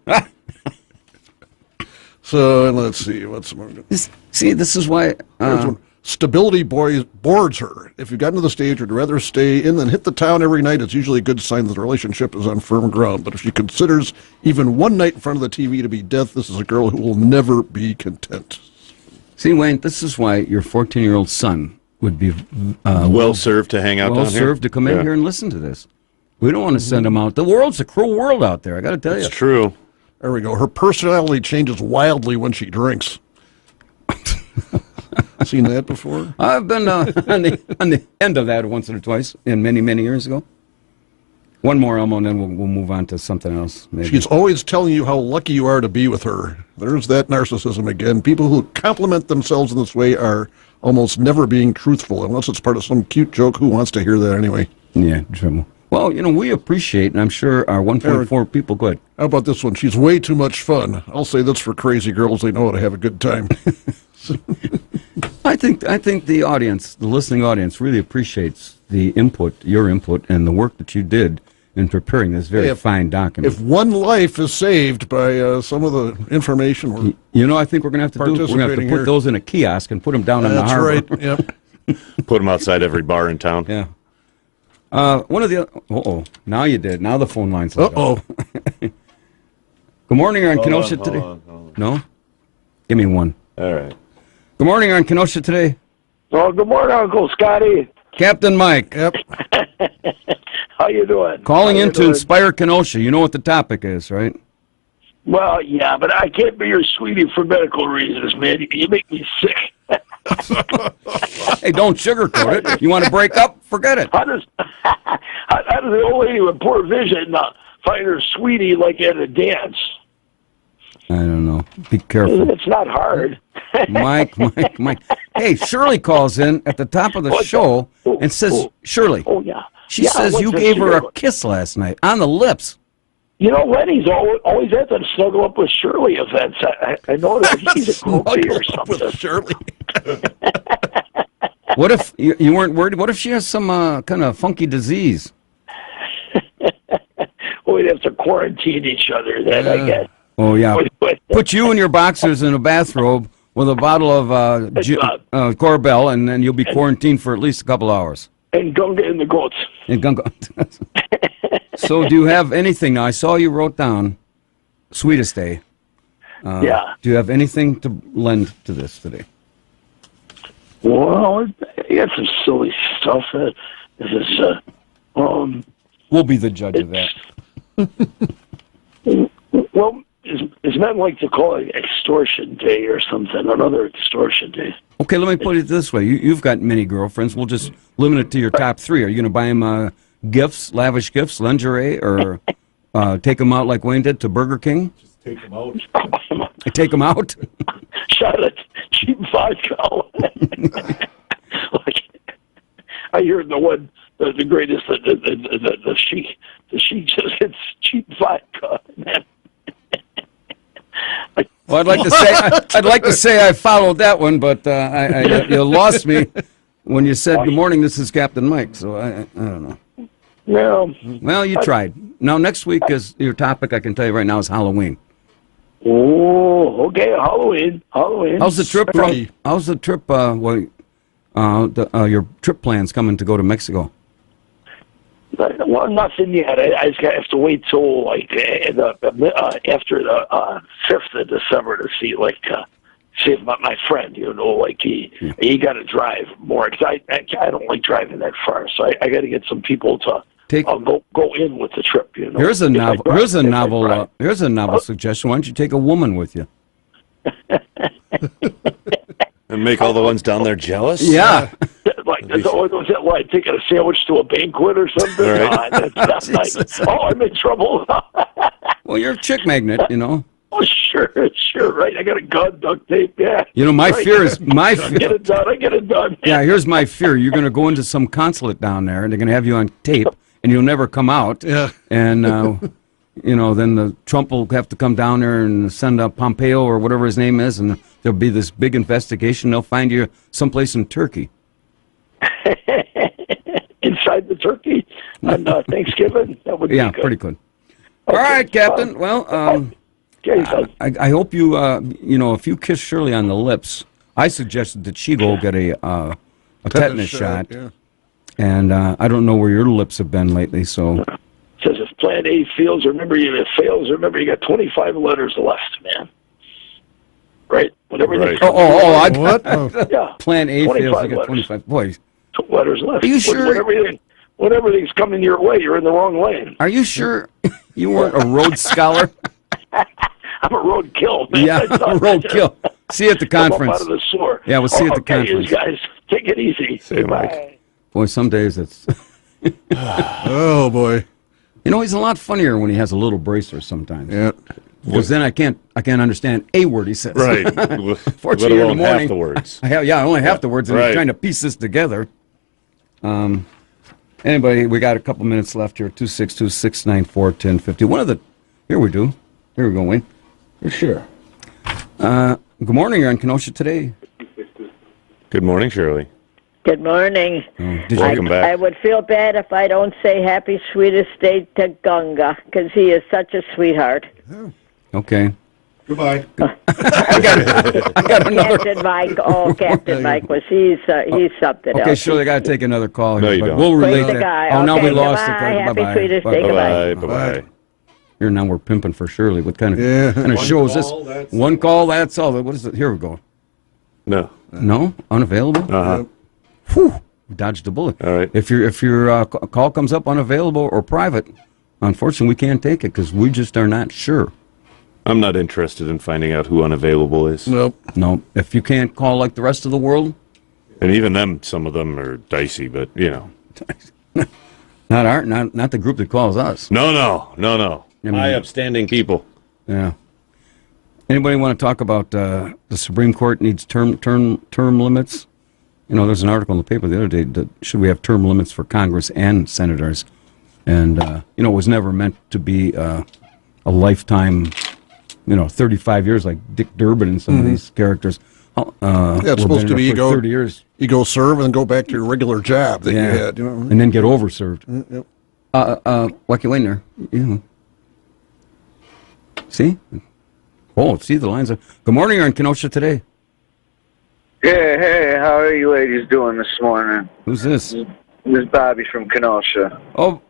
So let's see what's more. This is why. Here's one. Stability boards her. If you've gotten to the stage would rather stay in than hit the town every night, it's usually a good sign that the relationship is on firm ground. But if she considers even one night in front of the TV to be death, this is a girl who will never be content. See, Wayne, this is why your 14-year-old son would be Well served to hang out down here. well served to come in here and listen to this. We don't want to send him out. The world's a cruel world out there, I got to tell you. It's true. There we go. Her personality changes wildly when she drinks. Seen that before? I've been on the end of that once or twice, and many years ago. One more, Elmo, and then we'll move on to something else. Maybe. She's always telling you how lucky you are to be with her. There's that narcissism again. People who compliment themselves in this way are almost never being truthful, unless it's part of some cute joke. Who wants to hear that anyway? Yeah, trouble. Well, we appreciate, and I'm sure our 1.4 people could. How about this one? She's way too much fun. I'll say this for crazy girls. They know how to have a good time. I think the audience, the listening audience, really appreciates the input, your input, and the work that you did in preparing this very fine document. If one life is saved by some of the information we're I think we're going to have to put those in a kiosk and put them down in the harbor. That's right, yep. Put them outside every bar in town. Yeah. One of the... now you did. Now the phone line's lit up. Good morning, you're on Kenosha today. Hold on. No? Give me one. All right. Good morning, you're on Kenosha today. Oh, good morning, Uncle Scotty. Captain Mike. Yep. How you doing? Calling in to inspire Kenosha. You know what the topic is, right? Well, yeah, but I can't be your sweetie for medical reasons, man. You make me sick. Hey, don't sugarcoat it. You want to break up? Forget it. How does the old lady with poor vision find her sweetie like at a dance? I don't know. Be careful. It's not hard. Mike. Hey, Shirley calls in at the top of the show and says, Shirley. Oh, yeah. She says you gave her a kiss last night on the lips. Lenny's always at the snuggle up with Shirley events. I know that he's a groupie or something. With Shirley. What if you weren't worried? What if she has some kind of funky disease? We'd have to quarantine each other then, I guess. Oh, yeah. Put you and your boxers in a bathrobe with a bottle of Corbel, and then you'll be quarantined for at least a couple hours. And Gunga and the goats. And Gunga. So do you have anything now? I saw you wrote down Sweetest Day. Yeah. Do you have anything to lend to this today? Well, I got some silly stuff. This is, we'll be the judge of that. Well, as men like to call it extortion day or something, another extortion day. Okay, let me put it this way. You've got many girlfriends. We'll just limit it to your top three. Are you going to buy them gifts, lavish gifts, lingerie, or take them out like Wayne did to Burger King? Just take them out. Take them out? Shot at cheap vodka. Like, I hear the greatest, the sheik just hits cheap vodka. Well, I'd like to say I followed that one, but you lost me when you said good morning. This is Captain Mike. So I don't know. Well, you tried. Now next week is your topic. I can tell you right now is Halloween. Oh, okay, Halloween. How's the trip? How's the trip? Your trip plans coming to go to Mexico? Well, nothing yet. I just have to wait till like after the 5th of December to see see my friend. Like he got to drive more because I don't like driving that far. So I got to get some people to go in with the trip. Here's a novel. Here's a novel suggestion. Why don't you take a woman with you? And make all the ones down there jealous? Yeah. Was it like taking a sandwich to a banquet or something? Right. That's nice. Oh, I'm in trouble. Well, you're a chick magnet, Oh, sure, right. I got a gun, duct tape, yeah. My fear is I get it done. Yeah, here's my fear. You're going to go into some consulate down there, and they're going to have you on tape, and you'll never come out. Yeah. And, then the Trump will have to come down there and send up Pompeo or whatever his name is, and there'll be this big investigation. They'll find you someplace in Turkey. Inside the turkey on Thanksgiving? That would be good. Pretty good. Okay. All right, Captain. Well, I hope you, if you kiss Shirley on the lips, I suggested that she go get a tetanus shot. Yeah. And I don't know where your lips have been lately, so. Says if Plan A fails, if it fails, remember you got 25 letters left, man. Right? Whatever. Right. What? Yeah. Plan A fails, you got letters. 25. Boy. 2 letters left. Are you sure? When everything's coming your way, you're in the wrong lane. Are you sure you weren't a Rhodes Scholar? I'm a roadkill, man. Yeah, roadkill. See you at the conference. I'm up out of the sewer. Yeah, we'll see you at the Okay, conference. you guys, take it easy. See you, Bye. Mike. Boy, some days it's... Oh, boy. You know, he's a lot funnier when he has a little bracer sometimes. Yeah. Because then I can't understand a word he says. Right. Fortunately, in the Let alone morning, half the words. only half the words, and Right. he's trying to piece this together. Anybody, we got a couple minutes left here. 262-694-1050. One of the, here we do. Here we go, Wayne. Sure. Good morning. You're on Kenosha today. Good morning, Shirley. Good morning. Welcome back. I would feel bad if I don't say happy sweetest day to Gunga, because he is such a sweetheart. Okay. Goodbye. I got another. Captain Mike. Oh, Captain Mike was he's something Okay, else. sure. I got to take another call No, here, you but don't. we'll relate Praise the that. guy. Oh, now Okay, we lost it. goodbye. Happy Bye-bye. sweetest day. Bye-bye. Goodbye. Bye-bye. Here now we're pimping for Shirley. What kind of Yeah. show is this? call, that's One call, that's all. What is it? Here we go. No. No, unavailable. Uh-huh. Whew, dodged a bullet. All right. If your call comes up unavailable or private, unfortunately we can't take it because we just are not sure. I'm not interested in finding out who unavailable is. Nope. No, if you can't call like the rest of the world, And even them, some of them are dicey, but, you know. not the group that calls us. No. I mean- High upstanding people. Yeah. Anybody want to talk about the Supreme Court needs term limits? You know, there's an article in the paper the other day that should we have term limits for Congress and senators? And you know, it was never meant to be a lifetime. 35 years like Dick Durbin and some of these characters. Yeah, it's supposed to be for 30 years. You go serve and then go back to your regular job that you Yeah. had. And then get overserved. Yep. Wacky Wayne there. See? Oh, see the lines. Good morning, you're in Kenosha today. Yeah, hey, how are you ladies doing this morning? Who's this? This is Bobby from Kenosha. Oh,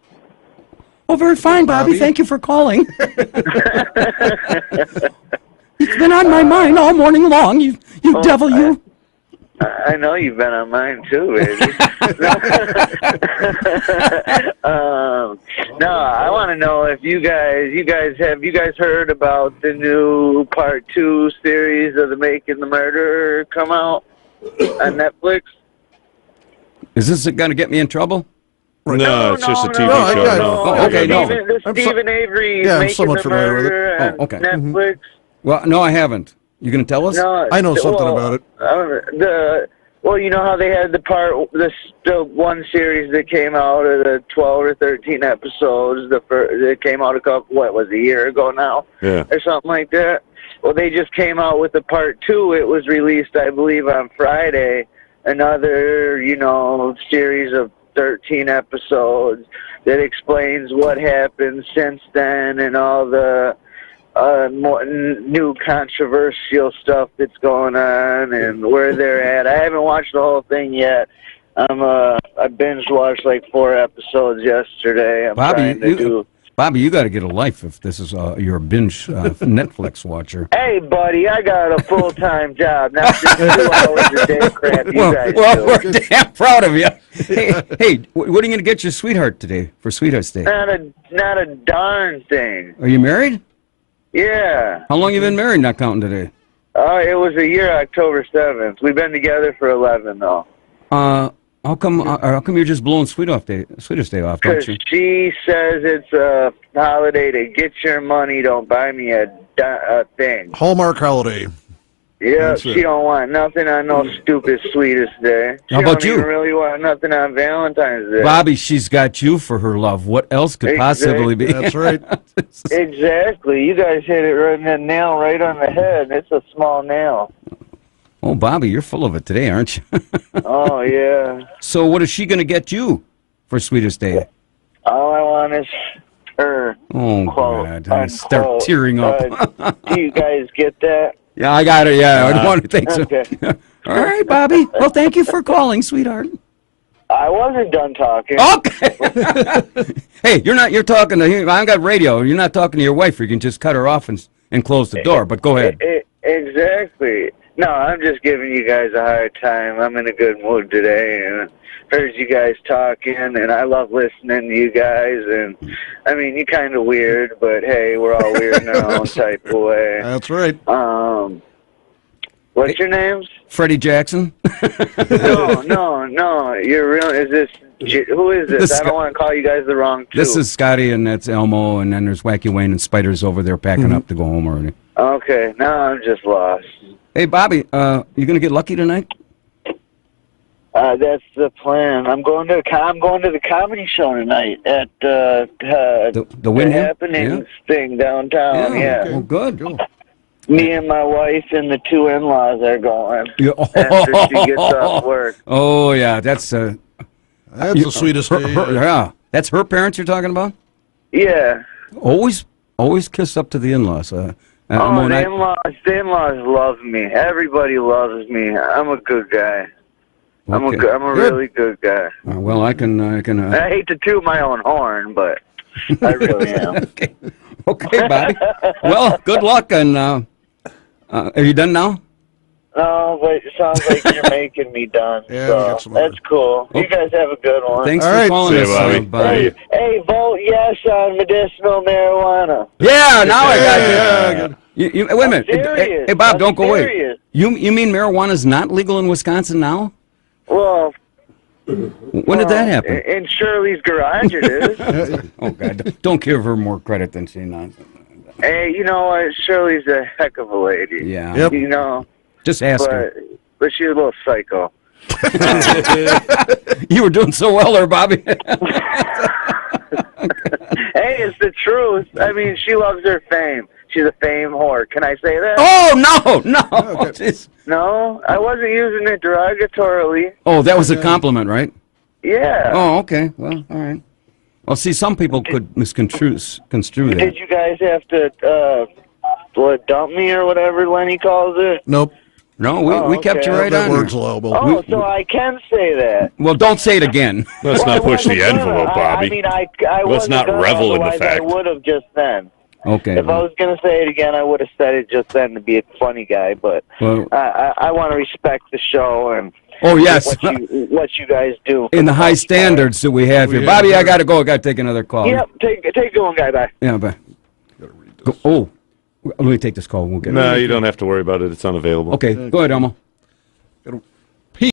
very fine, Bobby. Thank you for calling. It's been on my mind all morning long. You devil, you. I know you've been on mine too, baby. No, I want to know if you guys heard about the new part 2 series of the Making the Murderer come out on Netflix? Is this going to get me in trouble? No, it's just a TV no, show. I- No. Oh, okay, no. Stephen Avery Yeah, I'm Making somewhat the familiar with it. Murderer Oh, okay. on Netflix. Well, no, I haven't. You going to tell us? No, I know something about it. Well, you know how they had the one series that came out of the 12 or 13 episodes. That came out a year ago now, Yeah. or something like that. Well, they just came out with the part 2. It was released, I believe, on Friday. Another, series of 13 episodes that explains what happened since then and all the more new controversial stuff that's going on and where they're at. I haven't watched the whole thing yet. I binge watched like 4 episodes yesterday. Bobby, you got to get a life if this is you're a binge Netflix watcher. Hey, buddy, I got a full-time job, not just 2 hours a day crap you guys do. We're damn proud of you. Hey, what are you going to get your sweetheart today for Sweetheart's Day? Not a darn thing. Are you married? Yeah. How long you been married, not counting today? It was a year, October 7th. We've been together for 11, though. How come you're just blowing Sweetest Day off, don't Because you? she says it's a holiday to get your money, don't buy me a thing. Hallmark holiday. Yeah, That's she it. don't want nothing on no stupid Sweetest Day. She How about don't you? even really want nothing on Valentine's Day. Bobby, she's got you for her love. What else could possibly be? That's right. Exactly. You guys hit it right in the nail right on the head. It's a small nail. Oh, Bobby, you're full of it today, aren't you? Oh, yeah. So what is she going to get you for Sweetest Day? All I want is her. Oh, Quote, God. I start unquote. tearing up. Do you guys get that? Yeah, I got it. Yeah, I don't want to think so. Okay. All right, Bobby. Well, thank you for calling, sweetheart. I wasn't done talking. Okay. Hey, you're talking to I got radio. You're not talking to your wife. You can just cut her off and close the door. But go ahead. Exactly. No, I'm just giving you guys a hard time. I'm in a good mood today, and heard you guys talking, and I love listening to you guys. And I mean, you're kind of weird, but hey, we're all weird in our own type of way. That's right. What's your names? Freddie Jackson. No. You're real. Is this? Who is this? I don't want to call you guys the wrong two. This is Scotty, and that's Elmo, and then there's Wacky Wayne and Spiders over there packing up to go home already. Okay, now I'm just lost. Hey, Bobby, you gonna get lucky tonight? That's the plan. I'm going to the comedy show tonight at the Wyndham? Happenings thing downtown. Yeah. Oh, good. Me and my wife and the two in-laws are going after she gets off work. Oh yeah, that's the sweetest day. Yeah, that's her parents you're talking about. Yeah. Always kiss up to the in-laws. The in-laws love me. Everybody loves me. I'm a good guy. Okay. I'm a really good guy. Well, I can. I hate to toot my own horn, but I really am. Okay, Bobby. Well, good luck, and are you done now? No, but it sounds like you're making me done. Yeah, so we got some more. that's cool. You guys have a good one. Thanks All for right. calling See us, you, Bobby. Hey, vote yes on medicinal marijuana. Yeah, now I got Yeah, you. Wait a minute. Serious. Hey, Bob, I'm don't go away. serious. You mean marijuana's not legal in Wisconsin now? Well, When did that happen? in Shirley's garage it is. Oh, God. Don't give her more credit than she knows. Hey, you know what? Shirley's a heck of a lady. Yeah. Yep. You know, Just ask her. but she's a little psycho. You were doing so well there, Bobby. Hey, it's the truth. I mean, she loves her fame. She's a fame whore. Can I say that? Oh, no. Jeez. No, I wasn't using it derogatorily. Oh, that was a compliment, right? Yeah. Oh, okay. Well, all right. Well, see, some people could misconstrue that. Did you guys have to dump me or whatever Lenny calls it? Nope. No, we kept you right That on. word's allowable. Oh, so I can say that. Well, don't say it again. Let's Well, not push the I wasn't envelope, gonna. Bobby. I mean, I Let's wasn't not gonna, revel in the otherwise fact. I would have just then. Okay. If I was going to say it again, I would have said it just then to be a funny guy. But Well, I want to respect the show and oh, yes. what you guys do. In the high standards that we have here. Yeah. Bobby, I got to go. I got to take another call. Yep, take a good one, guy. Bye. Yeah, bye. Oh, let me take this call. We'll get No, you don't have to worry about it. It's unavailable. Okay, go ahead, Elmo. Gotta